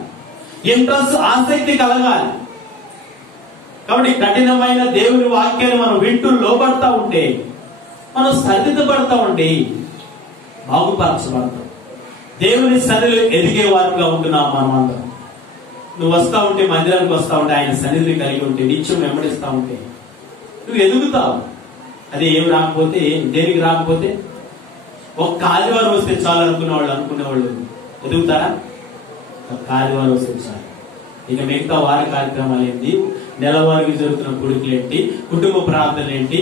ఇంట్రెస్ట్, ఆసక్తి కలగాలి. కాబట్టి కఠినమైన దేవుని వాక్యాన్ని మనం వింటూ లోపడతా ఉంటే, మనం సరిదిద్దపడతా ఉంటే బాగుపరచబడతాం. దేవుని సన్నిధిలో ఎదిగే వారుగా ఉంటున్నాం మనం అందరం. నువ్వు వస్తా ఉంటే, మందిరానికి వస్తా ఉంటే, ఆయన సన్నిధిని కలిగి ఉంటే, నిత్యం వెంబడిస్తా ఉంటే నువ్వు ఎదుగుతావు. అది ఏమి రాకపోతే, దేనికి రాకపోతే, ఒక్క ఆదివారం వస్తే చాలు అనుకునేవాళ్ళు ఎదుగుతారా? ఒక్క ఆదివారం వస్తే చాలు. ఇక మిగతా వారి కార్యక్రమాలు ఏంటి, నెలవారికి జరుగుతున్న కొడుకులు ఏంటి, కుటుంబ ప్రార్థనలు ఏంటి?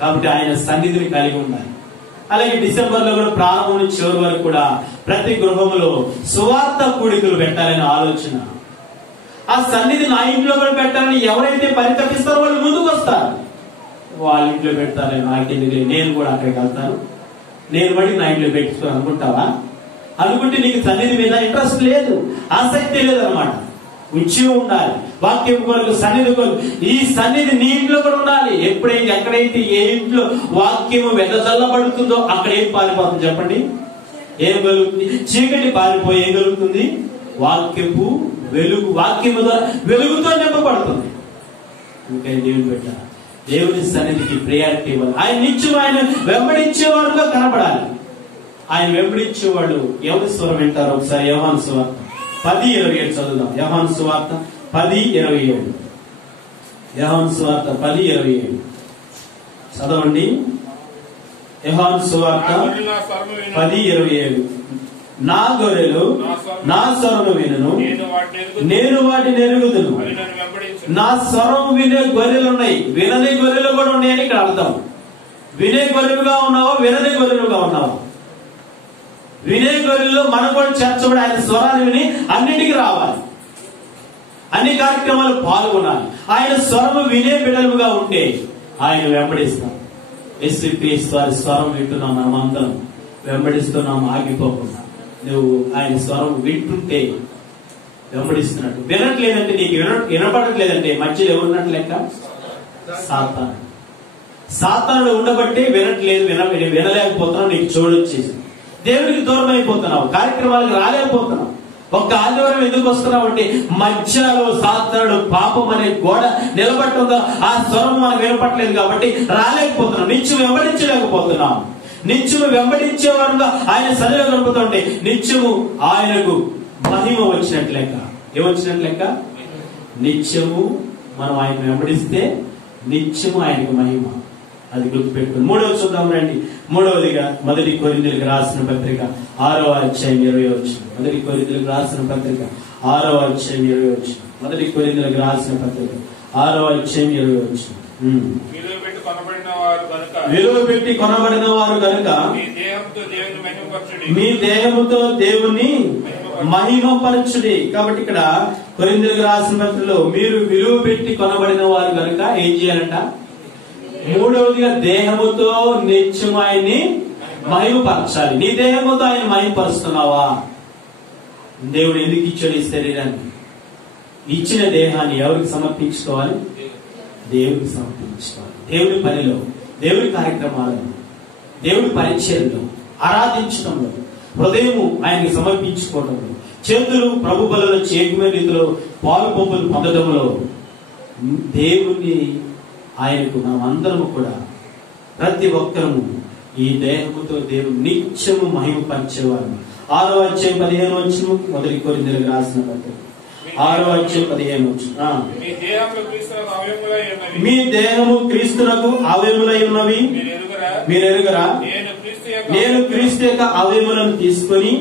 కాబట్టి ఆయన సన్నిధిని కలిగి ఉండాలి. అలాగే డిసెంబర్ లో కూడా ప్రారంభం నుంచి చివరి వరకు కూడా ప్రతి గృహంలో సువార్త కూడికలు పెట్టాలనే ఆలోచన. ఆ సన్నిధి నా ఇంట్లో కూడా పెట్టాలని ఎవరైతే పరితపిస్తారో వాళ్ళు ముందుకు వస్తారు. వాళ్ళ ఇంట్లో పెడతారని నాకెందుకు, నేను కూడా అక్కడికి వెళ్తాను, నేను పడి నా ఇంట్లో పెట్టుకో అనుకుంటావా? అనుకుంటే నీకు సన్నిధి మీద ఇంట్రెస్ట్ లేదు, ఆసక్తి లేదు అనమాట. ఉద్యోగం ఉండాలి, వాక్యం కొరకు, సన్నిధి కొరకు. ఈ సన్నిధి నీ ఇంట్లో కూడా ఉండాలి. ఎప్పుడైతే ఎక్కడైతే ఏ ఇంట్లో వాక్యము వెదజల్లబడుతుందో అక్కడ ఏం పారిపోతుంది చెప్పండి? ఏం కలుగుతుంది? చీకటి పారిపోయి ఏం కలుగుతుంది? వాక్యపు వెలుగు, వాక్యము ద్వారా వెలుగుతో నింపబడుతుంది. ఇంకా దేవుని పెట్ట దేవుని సన్నిధికి ప్రియారిటీ ఇవ్వాలి. ఆయన నిత్యం ఆయన వెంబడించేవాడుగా కనబడాలి. ఆయన వెంబడించేవాళ్ళు ఎవరి స్వరం వింటారు? ఒకసారి యోహాను సువార్త 10:27 చదువుదాం. యోహాను సువార్త 10:27. యోహాను సువార్త 10:27 చదవండి. యోహాను సువార్త 10:27. నా గొర్రెలు నా స్వరము వినును, నేను వాటిని ఎరుగుదును. నా స్వరం వినే గొర్రెలు ఉన్నాయి, వినని గొర్రెలు కూడా ఉన్నాయని ఇక్కడ అర్థం. వినే గొర్రెలుగా ఉన్నావా, వినని గొర్రెలుగా ఉన్నావా? వినే గొర్రెల్లో మనం కూడా చేర్చబడి ఆయన స్వరాన్ని విని అన్నిటికీ రావాలి, అన్ని కార్యక్రమాలు పాల్గొనాలి. ఆయన స్వరము వినే బిడ్డలుగా ఉంటే ఆయన వెంబడిస్తాం. యేసుక్రీస్తు వారి స్వరం వింటున్నాం, మనమందరం వెంబడిస్తున్నాం ఆగిపోకుండా. నువ్వు ఆయన స్వరం వింటుంటే వెంబడిస్తున్నట్టు. వినట్లేదంటే, నీకు వినపడట్లేదంటే మధ్యలో ఎవరున్నట్టు లెక్క? సాతానుడు ఉండబట్టి వినట్లేదు, వినలేకపోతున్నావు, నీకు చూడొచ్చేసి దేవుడికి దూరం అయిపోతున్నావు, కార్యక్రమాలకు రాలేకపోతున్నావు. ఒక్క ఆదివారం ఎందుకు వస్తున్నావు అంటే మధ్యలో సాతానుడు పాపం అనే గోడ నిలబట్టంగా ఆ స్వరం మనకు వినపట్లేదు కాబట్టి రాలేకపోతున్నాం, నిత్యం వెంబడించలేకపోతున్నాం. నిత్యము వెంబడించేవారుగా ఆయన సన్నిధిలో గడుపుతుంటే నిత్యము ఆయనకు మహిమ వచ్చినట్లు లెక్క. ఏమొచ్చినట్లు లెక్క? నిత్యము మనం ఆయన వెంబడిస్తే నిత్యము ఆయనకు మహిమ. అది గుర్తుపెట్టుకుని మూడవ చూద్దాం రండి. మూడవదిగా 1 కొరింథీయులకు రాసిన పత్రిక 6వ అధ్యాయం 20 వచనం. 1 కొరింథీయులకు రాసిన పత్రిక 6వ అధ్యాయం 20 వచనం. 1 కొరింథీయులకు రాసిన పత్రిక 6వ అధ్యాయం 20 వచనం. విలువ పెట్టి కొనబడిన వారు కనుక మీ దేహముతో దేవుని మహిమపరచుడి. కాబట్టి ఇక్కడ కొరింథీయులకు రాసిన పత్రికలో మీరు విలువ పెట్టి కొనబడిన వారు కనుక ఏం చేయాలంట? మూడవదిగా దేహముతో నిత్యం ఆయన్ని మహిమపరచాలి. నీ దేహముతో ఆయన మహిమపరుస్తున్నావా? దేవుడు ఎందుకు ఇచ్చాడు ఈ శరీరాన్ని? ఇచ్చిన దేహాన్ని ఎవరికి సమర్పించుకోవాలి? దేవుడికి సమర్పించుకోవాలి. దేవుడి పనిలో, దేవుడి కార్యక్రమాలలో, దేవుడి పరిచయంలో, ఆరాధించడంలో, హృదయము ఆయనకి సమర్పించుకోవడంలో, చేతులు ప్రభు బలలో చేయకమైన రీతిలో పాలు పంపులు పొందడంలో దేవుణ్ణి ఆయనకు మనం అందరము కూడా ప్రతి ఒక్కరము ఈ దేహముతో దేవుడు నిత్యము మహిమపరిచేవారు. 6వ అధ్యాయం 15వ వచనం, మొదటి కొరింథీయులకు రాసిన పత్రిక 6వ అధ్యాయం 15వ వచనం. మీ దేహము క్రీస్తునకు అవయములై ఉన్నవి మీరెరుగరా? నేను క్రీస్తు యొక్క అవయములను తీసుకొని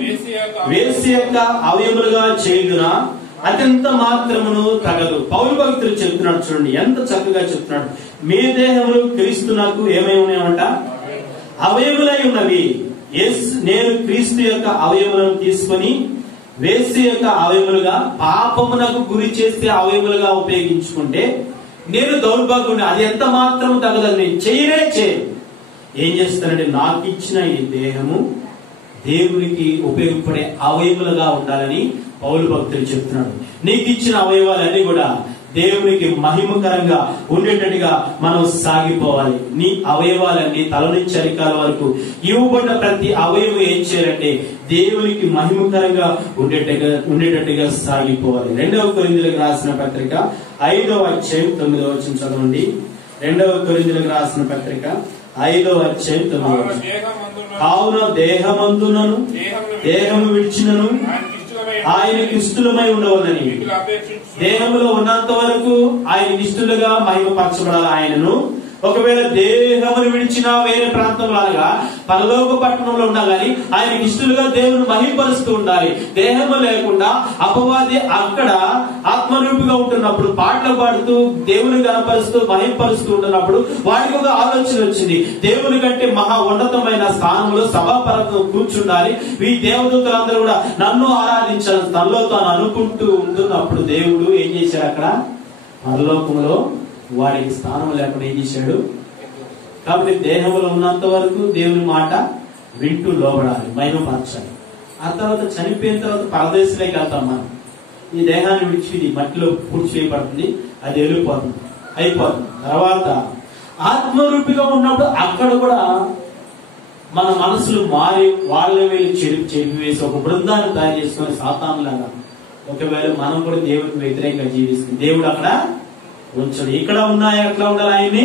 వేసి యొక్క అవయములుగా చేయుదునా? అత్యంత మాత్రమును తగదు. పౌలు భక్తులు చెప్తున్నాడు, చూడండి ఎంత చక్కగా చెప్తున్నాడు. మీ దేహములు క్రీస్తునకు ఏమై ఉన్నాయంట? అవయములై ఉన్నవి. నేను క్రీస్తు యొక్క అవయములను తీసుకొని వేసి యొక్క అవయములుగా, పాపమునకు గురి చేసే అవయములుగా ఉపయోగించుకుంటే నేను దౌర్భాగ్యుని, అది ఎంత మాత్రం తగదని నేను చేయను. ఏం చేస్తానంటే నాకు ఇచ్చిన ఈ దేహము దేవునికి ఉపయోగపడే అవయములుగా ఉండాలని పౌలు భక్తులు చెప్తున్నాడు. నీకు ఇచ్చిన అవయవాలన్నీ కూడా దేవునికి మహిమకరంగా ఉండేటట్టుగా మనం సాగిపోవాలి. నీ అవయవాలన్నీ తల నుంచి అరికాల వరకు ఇవ్వబడిన ప్రతి అవయవం ఏం చేయాలంటే దేవునికి మహిమకరంగా ఉండేటట్టుగా సాగిపోవాలి. 2వ కొరింథీయులకు రాసిన పత్రిక 5వ అధ్యాయం 9వ వచనం చదవండి. 2వ కొరింథీయులకు రాసిన పత్రిక 5వ అధ్యాయం 9వ వచనం. కావున దేహమందునను దేహము విడిచినను ఆయనకి ఇష్టలమై ఉండవాలని, దేహములో ఉన్నంత వరకు ఆయన ఇష్టలుగా మహిమపరచబడాలి ఆయనను. ఒకవేళ దేహమును విడిచినా వేరే ప్రాంతంలో అనగా పరలోక పట్టణంలో ఉన్నా గానీ ఆయనకి ఇష్టలుగా దేవుని మహిమపరుస్తూ ఉండాలి. దేహము లేకుండా అపవాది అక్కడ ఆత్మరూపిగా ఉంటున్నప్పుడు, పాటలు పాడుతూ దేవుని గణపరుస్తూ మహిమపరుస్తూ ఉంటున్నప్పుడు వాడికి ఒక ఆలోచన వచ్చింది. దేవుని కంటే మహా ఉన్నతమైన స్థానంలో సభాపరంగా కూర్చుండాలి, ఈ దేవదూతలందరూ కూడా నన్ను ఆరాధించాలి తనలో తాను అనుకుంటూ ఉంటున్నప్పుడు దేవుడు ఏం చేశాడు? అక్కడ పరలోకంలో వాడికి స్థానం లేకుండా ఏం చేశాడు? కాబట్టి దేహంలో ఉన్నంత వరకు దేవుని మాట వింటూ లోబడాలి, మహిమపరచాలి. ఆ తర్వాత చనిపోయిన తర్వాత పరదేశంలోకి వెళ్తాం మనం. ఈ దేహాన్ని విడిచి ఇది మట్టిలో పూర్తి చేయబడుతుంది, అది వెళ్ళిపోతుంది, అయిపోతుంది. తర్వాత ఆత్మరూపిగా ఉన్నప్పుడు అక్కడ కూడా మన మనసులు మారి వాళ్ళ వేలు చెరిపివేసి ఒక బృందాన్ని తయారు చేసుకుని సాతానులాగా ఒకవేళ మనం కూడా దేవుడికి వ్యతిరేకంగా జీవిస్తుంది. దేవుడు అక్కడ ఉంచడు. ఇక్కడ ఉన్నాయి ఎట్లా ఉండాలి? ఆయన్ని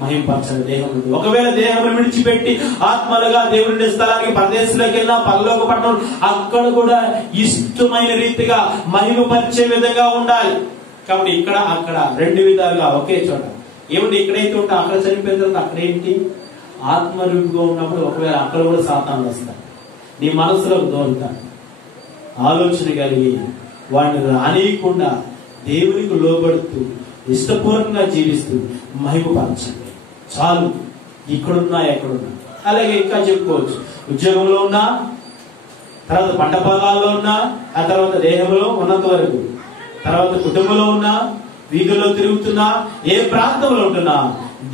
మహింపరచాలి దేహం. ఒకవేళ దేహం విడిచిపెట్టి ఆత్మలుగా దేవుడి స్థలానికి పరదేశంలోకి వెళ్ళినా పరలోక పట్టణం అక్కడ కూడా ఇష్టమైన రీతిగా మహిమపరిచే విధంగా ఉండాలి. కాబట్టి ఇక్కడ అక్కడ రెండు విధాలుగా ఒకే చోట. ఏమిటి ఇక్కడైతే ఉంటే అక్కడ చనిపోయిన తర్వాత అక్కడేంటి? ఆత్మరూపిగా ఉన్నప్పుడు ఒకవేళ అక్కడ కూడా సాతాను వస్తాడు, నీ మనసులో దోరుతాడు. ఆలోచన కలిగి వాడిని రానియకుండా దేవునికి లోబడుతూ ఇష్టపూర్వకంగా జీవిస్తూ మహిమపరచండి. చాలు. ఇక్కడున్నా ఎక్కడున్నా. అలాగే ఇంకా చెప్పుకోవచ్చు, ఉద్యోగంలో ఉన్నా, తర్వాత పంట పొలాల్లో ఉన్నా, ఆ తర్వాత దేహంలో ఉన్నంత వరకు, తర్వాత కుటుంబంలో ఉన్నా, వీధుల్లో తిరుగుతున్నా, ఏ ప్రాంతంలో ఉంటున్నా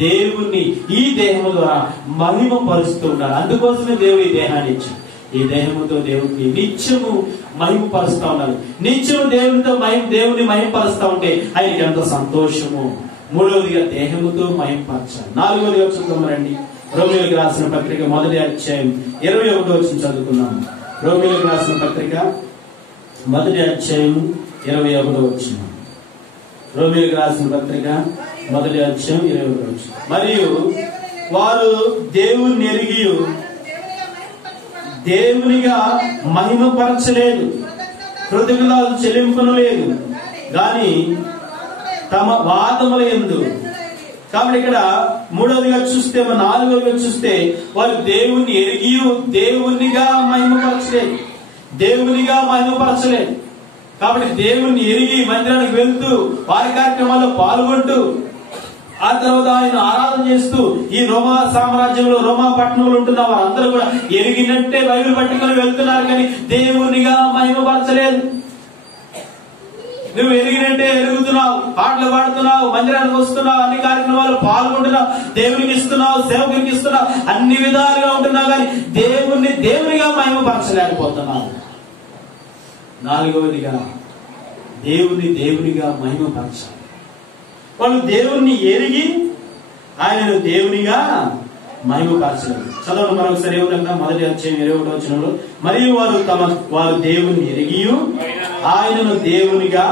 దేవుణ్ణి ఈ దేహము ద్వారా మహిమ పరుస్తూ ఉండాలి. అందుకోసమే దేవుడు ఈ దేహాన్ని ఇచ్చి ఈ దేహముతో దేవుడిని నిత్యము మహిమపరుస్తా ఉండాలి. నిత్యము దేవుని మహిమపరుస్తా ఉంటే ఆయనకి ఎంత సంతోషము. మూడవదిగా దేహముతో మహిమపరచాలి. నాలుగవదిగా చూద్దామండి. రోమీయులకు రాసిన పత్రిక 1వ అధ్యాయం 21వ వచనం చదువుకున్నాం. రోమీయులకు రాసిన పత్రిక 1వ అధ్యాయం 21వ వచనం. రోమీయులకు రాసిన పత్రిక 1వ అధ్యాయం 21వ వచనం. మరియు వారు దేవుని ఎరిగి దేవునిగా మహిమపరచలేదు, కృతజ్ఞతలు చెల్లింపును లేదు గాని తమ వాదముల యందు. కాబట్టి ఇక్కడ మూడవదిగా చూస్తే, నాలుగవదిగా చూస్తే వారు దేవుని ఎరిగి దేవునిగా మహిమపరచలేదు, దేవునిగా మహిమపరచలేదు. కాబట్టి దేవుణ్ణి ఎరిగి మందిరానికి వెళ్తూ వారి కార్యక్రమాల్లో పాల్గొంటూ ఆ తర్వాత ఆయన ఆరాధన చేస్తూ ఈ రోమా సామ్రాజ్యంలో రోమా పట్టణంలో ఉంటున్న వారందరూ కూడా ఎరిగినట్టే బైబిల్ పట్టుకొని వెళ్తున్నారు, కానీ దేవునిగా మహిమపరచలేదు. నువ్వు ఎరిగినట్టే ఎరుగుతున్నావు, పాటలు పాడుతున్నావు, మందిరానికి వస్తున్నావు, అన్ని కార్యక్రమాలు పాల్గొంటున్నావు, దేవునికి ఇస్తున్నావు, సేవకునికి ఇస్తున్నావు, అన్ని విధాలుగా ఉంటున్నావు, కానీ దేవునిగా మహిమపరచలేకపోతున్నావు. నాలుగవదిగా దేవునిగా మహిమపరచాలి. వాళ్ళు దేవుణ్ణి ఎరిగి ఆయనను దేవునిగా మహిమపరచలేదు. చదవండి మరొకసారి. ఏమన్నా మొదటి అధ్యాయం 21వ వచనంలో, మరియు వారు దేవుని ఎరిగి ఆయనను దేవునిగా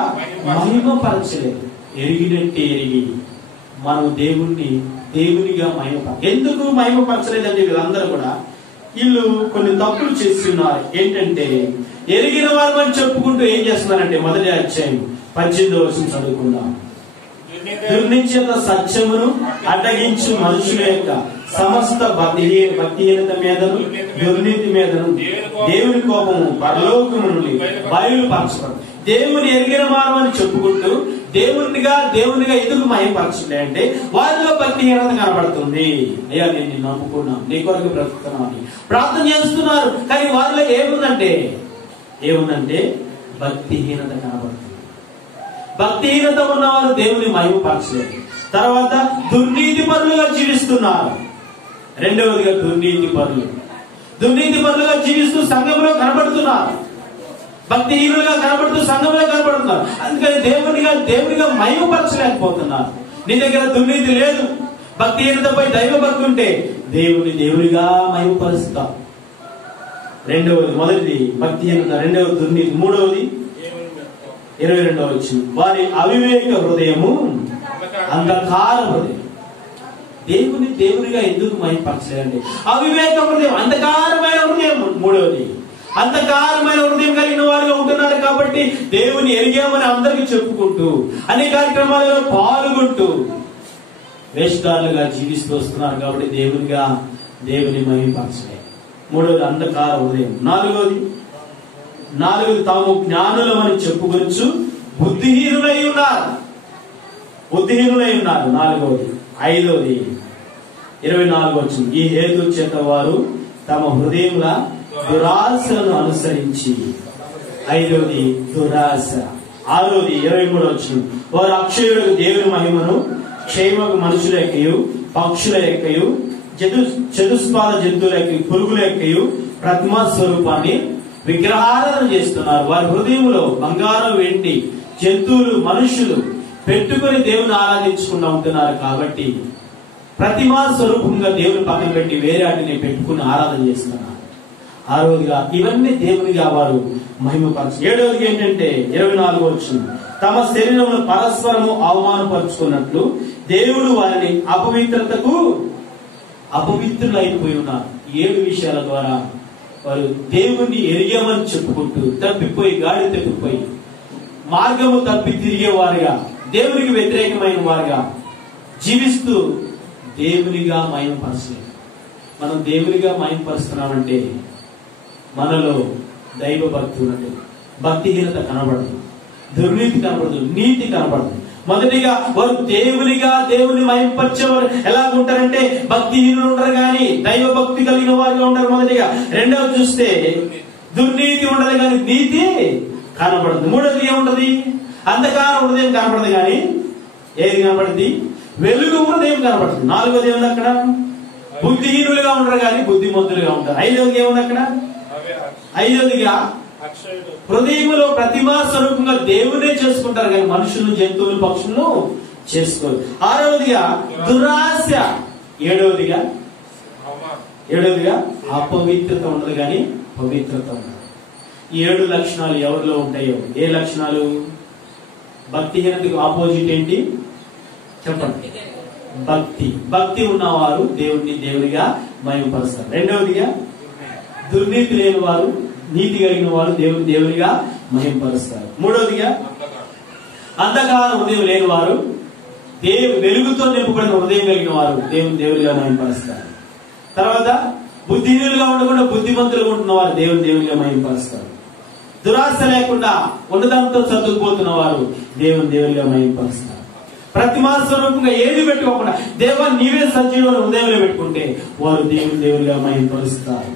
మహిమపరచలేదు. ఎరిగినట్టే ఎరిగి మనం దేవునిగా ఎందుకు మహిమపరచలేదంటే వీళ్ళందరూ కూడా వీళ్ళు కొన్ని తప్పులు చేస్తున్నారు. ఏంటంటే ఎరిగిన వారు అని చెప్పుకుంటూ ఏం చేస్తున్నారంటే మొదటి అధ్యాయం 18వ వచనం చదువుకుందాం. దుర్నిశ్చిత సత్యమును అడ్డగించు మనుషుల యొక్క సమస్త భక్తిహీనత మీదను దుర్నీతి మీదను దేవుని కోపము పరలోకము నుండి బయలుపరచబడు. దేవుని ఎరిగిన వారు అని చెప్పుకుంటూ దేవునిగా ఎందుకు మహిమపరచలే అంటే వారిలో భక్తిహీనత కనబడుతుంది. అయ్యా నేను నిన్ను నమ్ముకున్నాను, నీ కొరకు బ్రతుకుతున్నాను అని ప్రార్థన చేస్తున్నారు. కానీ వారిలో ఏముందంటే భక్తిహీనత కనబడుతుంది. భక్తిహీనత ఉన్నవారు దేవుని మహిమపరచలేదు. తర్వాత దుర్నీతి పరులుగా జీవిస్తున్నారు. రెండవదిగా దుర్నీతి పరులుగా జీవిస్తూ సంఘంలో కనబడుతున్నారు. భక్తిహీనులుగా కనబడుతూ సంఘంలో కనబడుతున్నారు. అందుకని దేవునిగా మహిమపరచలేకపోతున్నారు. నీ దగ్గర దుర్నీతి లేదు, భక్తిహీనతపై దైవ భక్తి ఉంటే దేవునిగా మహిమపరుస్తాం. మొదటిది భక్తిహీనత, రెండవది దుర్నీతి, మూడవది 22వ వచనం, వారి అవివేక హృదయము అంధకార హృదయం. దేవునిగా ఎందుకు మహిమపరచలేదండి? అవివేక హృదయం, అంధకారమైన హృదయం. మూడవది అంధకారమైన హృదయం కలిగిన వారుగా ఉంటున్నారు. కాబట్టి దేవుని ఎరిగామని అందరికి చెప్పుకుంటూ అన్ని కార్యక్రమాలలో పాల్గొంటూ వేషధారులుగా జీవిస్తూ వస్తున్నారు. కాబట్టి దేవుని మహిమపరచలేదు. మూడవది అంధకార హృదయం. నాలుగవది తాము జ్ఞానులమని చెప్పుకొచ్చు బుద్ధిహీనులై ఉన్నారు. నాలుగవది. ఐదవది 24వ వచనం, ఈ హేతు చేత వారు తమ హృదయముల దురాశలను అనుసరించి. ఐదవది దురాశ. ఆరవది 23వ వచనం, వారు అక్షయులకు దేవుని మహిమను క్షేమకు మనుషుల ఎక్కయు పక్షుల ఎక్కయు చతుస్పాద జంతువుల ఎక్కయు పురుగుల ఎక్కయు ప్రతిమా స్వరూపాన్ని విగ్రహారాధన చేస్తున్నారు. వారి హృదయంలో బంగారం వెండి జంతువులు మనుషులు పెట్టుకుని దేవుని ఆరాధించుకుంటూ ఉంటున్నారు. కాబట్టి ప్రతిమా స్వరూపంగా దేవుని పక్కన పెట్టి వేరే వాటిని పెట్టుకుని ఆరాధన చేస్తున్నారు. ఆరోదిగా ఇవన్నీ దేవునిగా వారు మహిమపరచు. ఏడవది ఏంటంటే 24వ వచనం, తమ శరీరమును పరస్పరము అవమానపరుచుకున్నట్లు దేవుడు వారిని అపవిత్రులైపోయి ఉన్నారు. 7 విషయాల ద్వారా వారు దేవుణ్ణి ఎరిగామని చెప్పుకుంటూ గాడి తప్పిపోయి మార్గము తప్పి తిరిగేవారుగా, దేవునికి వ్యతిరేకమైన వారుగా జీవిస్తూ దేవునిగా మహిమపరచలేదు. మనం దేవునిగా మహిమపరుస్తున్నామంటే మనలో దైవ భక్తి ఉన్నట్టు, భక్తిహీనత కనబడదు, దుర్నీతి కనబడదు, నీతి కనబడదు. మొదటిగా వారు దేవుని మహిమపరిచేవారు ఎలా ఉంటారంటే భక్తిహీనులు ఉండరు కానీ దైవ భక్తి కలిగిన వారుగా ఉంటారు. మొదటిగా. రెండవది చూస్తే దుర్నీతి ఉండదు కానీ నీతి కనబడదు. మూడవది ఏముంటది? అంధకార హృదయం కనబడదు కానీ ఏది కనబడుతుంది? వెలుగు హృదయం కనబడుతుంది. నాలుగోది ఏముంది అక్కడ? బుద్ధిహీనులుగా ఉండరు కానీ బుద్ధిమంతులుగా ఉంటారు. ఐదవది ఏముంది అక్కడ? ఐదవదిగా హృదయంలో ప్రతిమా స్వరూపంగా దేవునే చేసుకుంటారు కానీ మనుషులు జంతువులు పక్షులను చేసుకోరు. ఆరవదిగా దురాశ. ఏడవదిగా అపవిత్రత ఉండదు కానీ పవిత్రత ఉండదు. ఈ 7 లక్షణాలు ఎవరిలో ఉంటాయో, ఏ లక్షణాలు? భక్తిహీనతకు ఆపోజిట్ ఏంటి చెప్పండి? భక్తి ఉన్నవారు దేవునిగా మహిమపరుస్తారు. రెండవదిగా దుర్నీతి లేని వారు, నీతి కలిగిన వారు దేవునిగా మహిమపరుస్తారు. మూడవదిగా అంధకార హృదయం లేని వారు, వెలుగుతో నింపబడిన హృదయం కలిగిన వారు దేవునిగా మహిమపరుస్తారు. తర్వాత బుద్ధిహీనులుగా ఉండకుండా బుద్ధిమంతులుగా ఉంటున్న వారు దేవునిగా మహిమపరుస్తారు. దురాశ లేకుండా ఉన్నదంతో చదువుకుపోతున్న వారు దేవునిగా మహిమపరుస్తారు. ప్రతిమా స్వరూపంగా ఏది పెట్టుకోకుండా దేవా నీవే సజీవులను హృదయంలో పెట్టుకుంటే వారు దేవునిగా మహిమపరుస్తారు.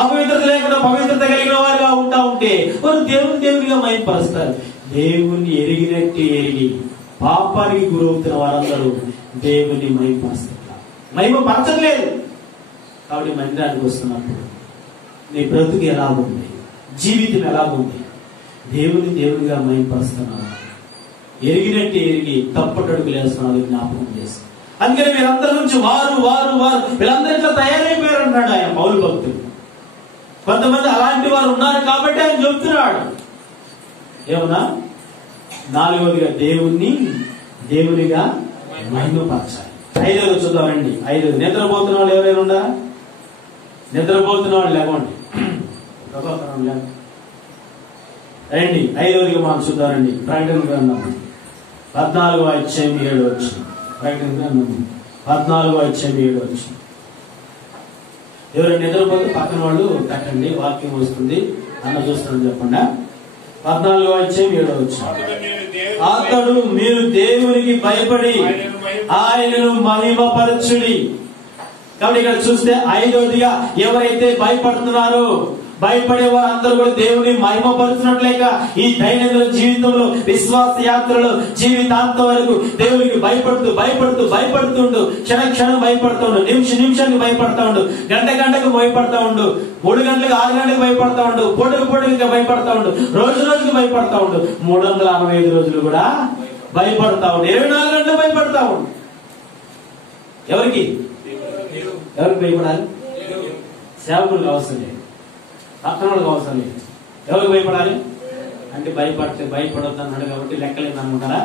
అపవిత్రత లేకుండా పవిత్రత కలిగిన వారుగా ఉంటే వారు దేవునిగా మహిమపరుస్తారు. దేవుణ్ణి ఎరిగినట్టు ఎరిగి పాపానికి గురవుతున్న వారందరూ దేవుని మహిమపరచలేదు. కాబట్టి మందిరానికి వస్తున్నప్పుడు నీ బ్రతుకు ఎలాగుంది, జీవితం ఎలాగుంది? దేవునిగా మహిమపరుస్తున్నావు, ఎరిగినట్టు ఎరిగి తప్పటడుగులు వేస్తున్నావు, జ్ఞాపకం చేస్తావు. అందుకని వీరందరి నుంచి వారు వారు వారు వీళ్ళందరిలో తయారైపోయారు అన్నాడు ఆయన పౌలు భక్తులు. కొంతమంది అలాంటి వారు ఉన్నారు కాబట్టి ఆయన చెప్తున్నాడు. ఏమన్నా నాలుగవదిగా దేవునిగా మహిమపరచాలి. ఐదవది చూద్దామండి. ఐదవది నిద్రపోతున్న వాళ్ళు ఎవరైనా ఉన్నారా? నిద్రపోతున్న వాళ్ళు లేవండి, రండి. ఐదవదిగా మనం చూద్దామండి. ప్రకటన గ్రంథం 14:7. ప్రకటన గ్రంథం 14:7. ఎవరైనా నిద్రపోతే పక్కన వాళ్ళు తట్టండి, వాక్యం వస్తుంది అన్న చూస్తానని చెప్పండి. 14:7. అతడు మీరు దేవునికి భయపడి ఆయనను మహిమపరచుడి. కాబట్టి ఇక్కడ చూస్తే ఐదవదిగా ఎవరైతే భయపడుతున్నారో, భయపడే వారందరూ కూడా దేవుని మహిమపరుచున్నట్లేక ఈ దైనందిన జీవితంలో, విశ్వాస యాత్రలో జీవితాంతం వరకు దేవునికి భయపడుతూ భయపడుతూ భయపడుతుండు. క్షణ క్షణం భయపడుతుండు, నిమిషానికి భయపడతా ఉండు, గంటకు భయపడతా ఉండు, 3 గంటలకు 6 గంటలకు భయపడతా ఉండు, పూటకు భయపడతా ఉండు, రోజుకి భయపడతా ఉండు. 365 రోజులు కూడా భయపడతా ఉండు, 24 గంటలు భయపడతా ఉండు. ఎవరికి భయపడాలి? సేవకులకు అవసరం లేదు, పక్కన వాళ్ళకి అవసరం లేదు. ఎవరికి భయపడాలి అంటే భయపడొద్దు అన్నాడు కాబట్టి లెక్కలేదు అనుకుంటారా?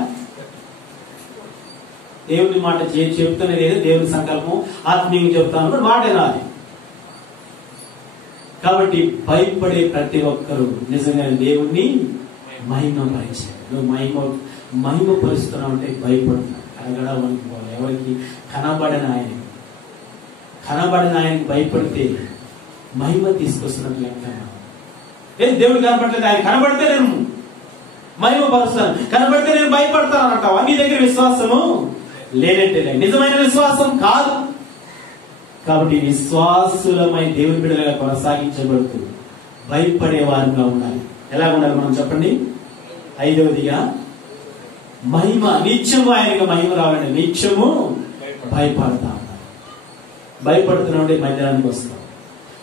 దేవుని మాట చెప్తూనే లేదు, దేవుని సంకల్పం ఆత్మీయంగా చెప్తాను మాట రాదు. కాబట్టి భయపడే ప్రతి ఒక్కరూ నిజంగా దేవుణ్ణి మహిమపరిచారు. నువ్వు మహిమపరుస్తున్నావు అంటే భయపడుతున్నావు. కనగడ వణికిపోవాలి. ఎవరికి? కనబడిన ఆయనకి భయపడితే మహిమ తీసుకొస్తున్నట్లు లెక్క. దేవుడు కనపడలేదు, ఆయన కనబడితే నేను మహిమపరుస్తాను, కనబడితే నేను భయపడతాను అంటావా? నీ దగ్గర విశ్వాసము లేనంటే నిజమైన విశ్వాసం కాదు. కాబట్టి విశ్వాసులమై దేవుని బిడ్డలుగా కొనసాగించబడుతూ భయపడే వారుగా ఉండాలి. ఎలా ఉండాలి మనం చెప్పండి? ఐదవదిగా మహిమ, నిత్యము ఆయనకు మహిమ రావాలంటే నిత్యము భయపడతా ఉండాలి. భయపడుతున్నామంటే మందిరానికి వస్తాం,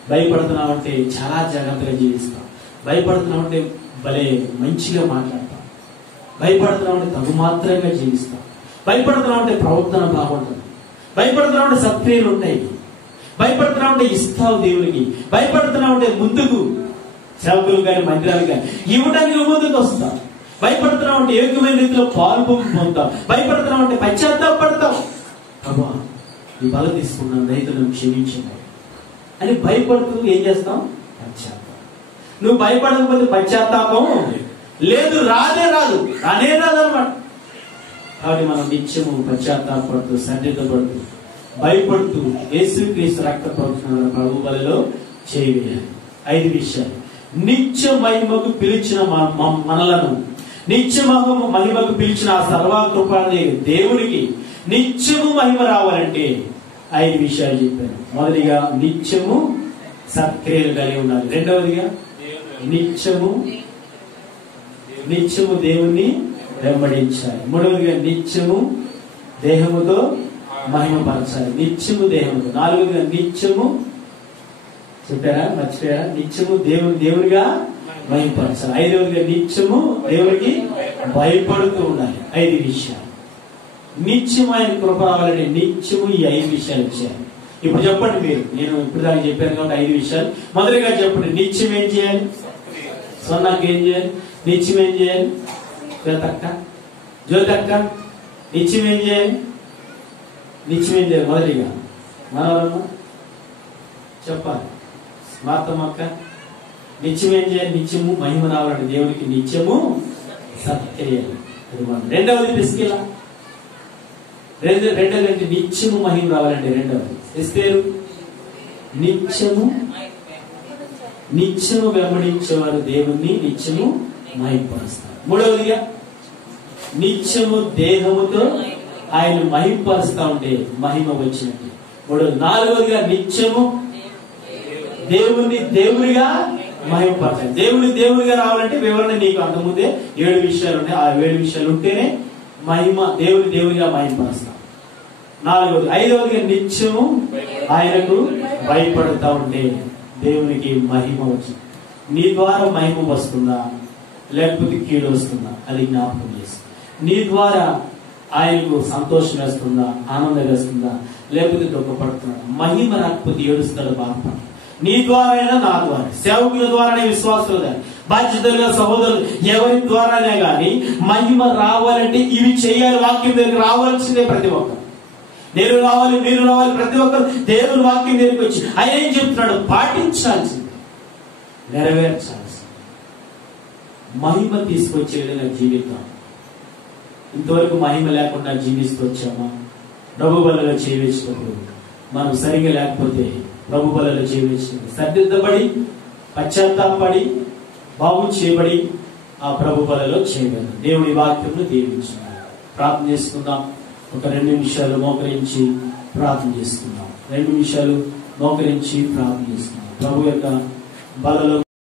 భయపడుతున్నామంటే చాలా జాగ్రత్తగా జీవిస్తాం, భయపడుతున్నామంటే భలే మంచిగా మాట్లాడతాం, భయపడుతున్నామంటే తగు మాత్రంగా జీవిస్తాం, భయపడుతున్నామంటే ప్రవర్తన బాగుంటుంది, భయపడుతున్నామంటే సత్క్రియలు ఉంటాయి, భయపడుతున్నామంటే ఇస్తావు దేవునికి, భయపడుతున్నామంటే ముందుకు సేవకులు కానీ మందిరాలు కానీ ఇవ్వడానికి ముందుకు వస్తాం, భయపడుతున్నామంటే ఏకమైన రీతిలో పొందుతాం, భయపడుతున్నామంటే పశ్చాత్తాపడతాం. అబ్బా ఈ బల తీసుకున్నాను, రైతులను క్షమించండి అని భయపడుతూ ఏం చేస్తాం? పశ్చాత్తాపం. నువ్వు భయపడకపోతే పశ్చాత్తాపం లేదు, రానే రాదు అనమాట. కాబట్టి మనం నిత్యము పశ్చాత్తాపడుతూ సన్నిధపడుతూ భయపడుతూ యేసుక్రీస్తు రక్త ప్రోక్షణ ప్రభు బలిలో చేయాలి. 5 విషయాలు. నిత్య మహిమకు పిలిచిన మనలను, నిత్య మహిమకు పిలిచిన ఆ సర్వకృపాది దేవునికి నిత్యము మహిమ రావాలంటే 5 విషయాలు చెప్పాను. మొదటిగా నిత్యము సత్క్రియలు కలిగి ఉండాలి. రెండవదిగా నిత్యము దేవుణ్ణి వెంబడించాలి. మూడవదిగా నిత్యము దేహముతో మహిమపరచాలి, నిత్యము దేహముతో. నాలుగవదిగా నిత్యము చెప్పారా? మర్చిపోయారా? నిత్యము దేవునిగా మహిమపరచాలి. ఐదవదిగా నిత్యము దేవునికి భయపడుతూ ఉండాలి. 5 విషయాలు. నిత్యం ఆయన కృప రావాలంటే నిత్యము ఈ 5 విషయాలు ఇచ్చారు. ఇప్పుడు చెప్పండి మీరు, నేను ఇప్పుడు దానికి చెప్పాను కాబట్టి 5 విషయాలు. మొదటిగా చెప్పండి, నిత్యం ఏం చేయాలి? సొన్నాకి ఏం చేయాలి? నిత్యం ఏం చేయాలి? జ్యోతక్క నిత్యం ఏం చేయాలి? మొదటిగా మనవరమ్మ చెప్పాలి. మాతమ్మక్క నిత్యం ఏం చేయాలి? నిత్యము మహిమ రావాలంటే దేవునికి నిత్యము సత్క్రియలు. రెండవది ప్రిస్కిలా, రెండవది నిత్యము మహిమ రావాలంటే రెండవది ఎస్తేరు నిత్యము వెంబడించేవారు దేవుణ్ణి నిత్యము మహిమపరుస్తారు. మూడవదిగా నిత్యము దేహముతో ఆయన మహిమపరుస్తా ఉంటే మహిమ వచ్చినట్టు. మూడవది. నాలుగవదిగా నిత్యము దేవుణ్ణి దేవునిగా మహిమపరచాలి. దేవునిగా రావాలంటే వివరణ నీకు అంతకుముందే 7 విషయాలు ఉంటాయి. ఆ 7 విషయాలు ఉంటేనే మహిమ దేవునిగా మహిమపరుస్తాం. నాలుగవది. ఐదవదిగా నిత్యము ఆయనకు భయపడుతూ ఉంటే దేవునికి మహిమ వచ్చింది. నీ ద్వారా మహిమ వస్తుందా లేకపోతే కీడు వస్తుందా అది జ్ఞాపకం చేసి, నీ ద్వారా ఆయనకు సంతోషం వేస్తుందా, ఆనందం వేస్తుందా, లేకపోతే దుఃఖపడుతున్నాడు? మహిమ రాకపోతే ఏడుస్తాడు, బాధపడతాడు. నీ ద్వారానే, నా ద్వారా, సేవకుల ద్వారానే, విశ్వాసుల ద్వారా, బాధ్యతలుగా సహోదరులు ఎవరి ద్వారానే గాని మహిమ రావాలంటే ఇవి చేయాలి. వాక్యం దగ్గరికి రావాల్సిందే ప్రతి ఒక్కరు. నేను రావాలి, మీరు రావాలి, ప్రతి ఒక్కరు దేవుని వాక్యం దగ్గరికి వచ్చి ఆయన ఏం చెప్తున్నాడు పాటించాల్సిందే, నెరవేర్చాల్సింది. మహిమ తీసుకొచ్చే విధంగా జీవితం. ఇంతవరకు మహిమ లేకుండా జీవిస్తూ వచ్చామా? ప్రభు బలలో చేయవేసినప్పుడు మనం సరిగా లేకపోతే ప్రభు బలలో చేయవేసినప్పుడు సర్దిద్దబడి, పశ్చాత్తాపడి, బాగు చేయబడి ఆ ప్రభు బలలో చేయగలరు. దేవుడి వాక్యంలో దీవించున్నాడు. ప్రార్థన చేసుకుందాం. ఒక 2 నిమిషాలు మోకరించి ప్రార్థన చేసుకుందాం. 2 నిమిషాలు మోకరించి ప్రార్థన చేసుకుందాం. ప్రభు యొక్క బలలో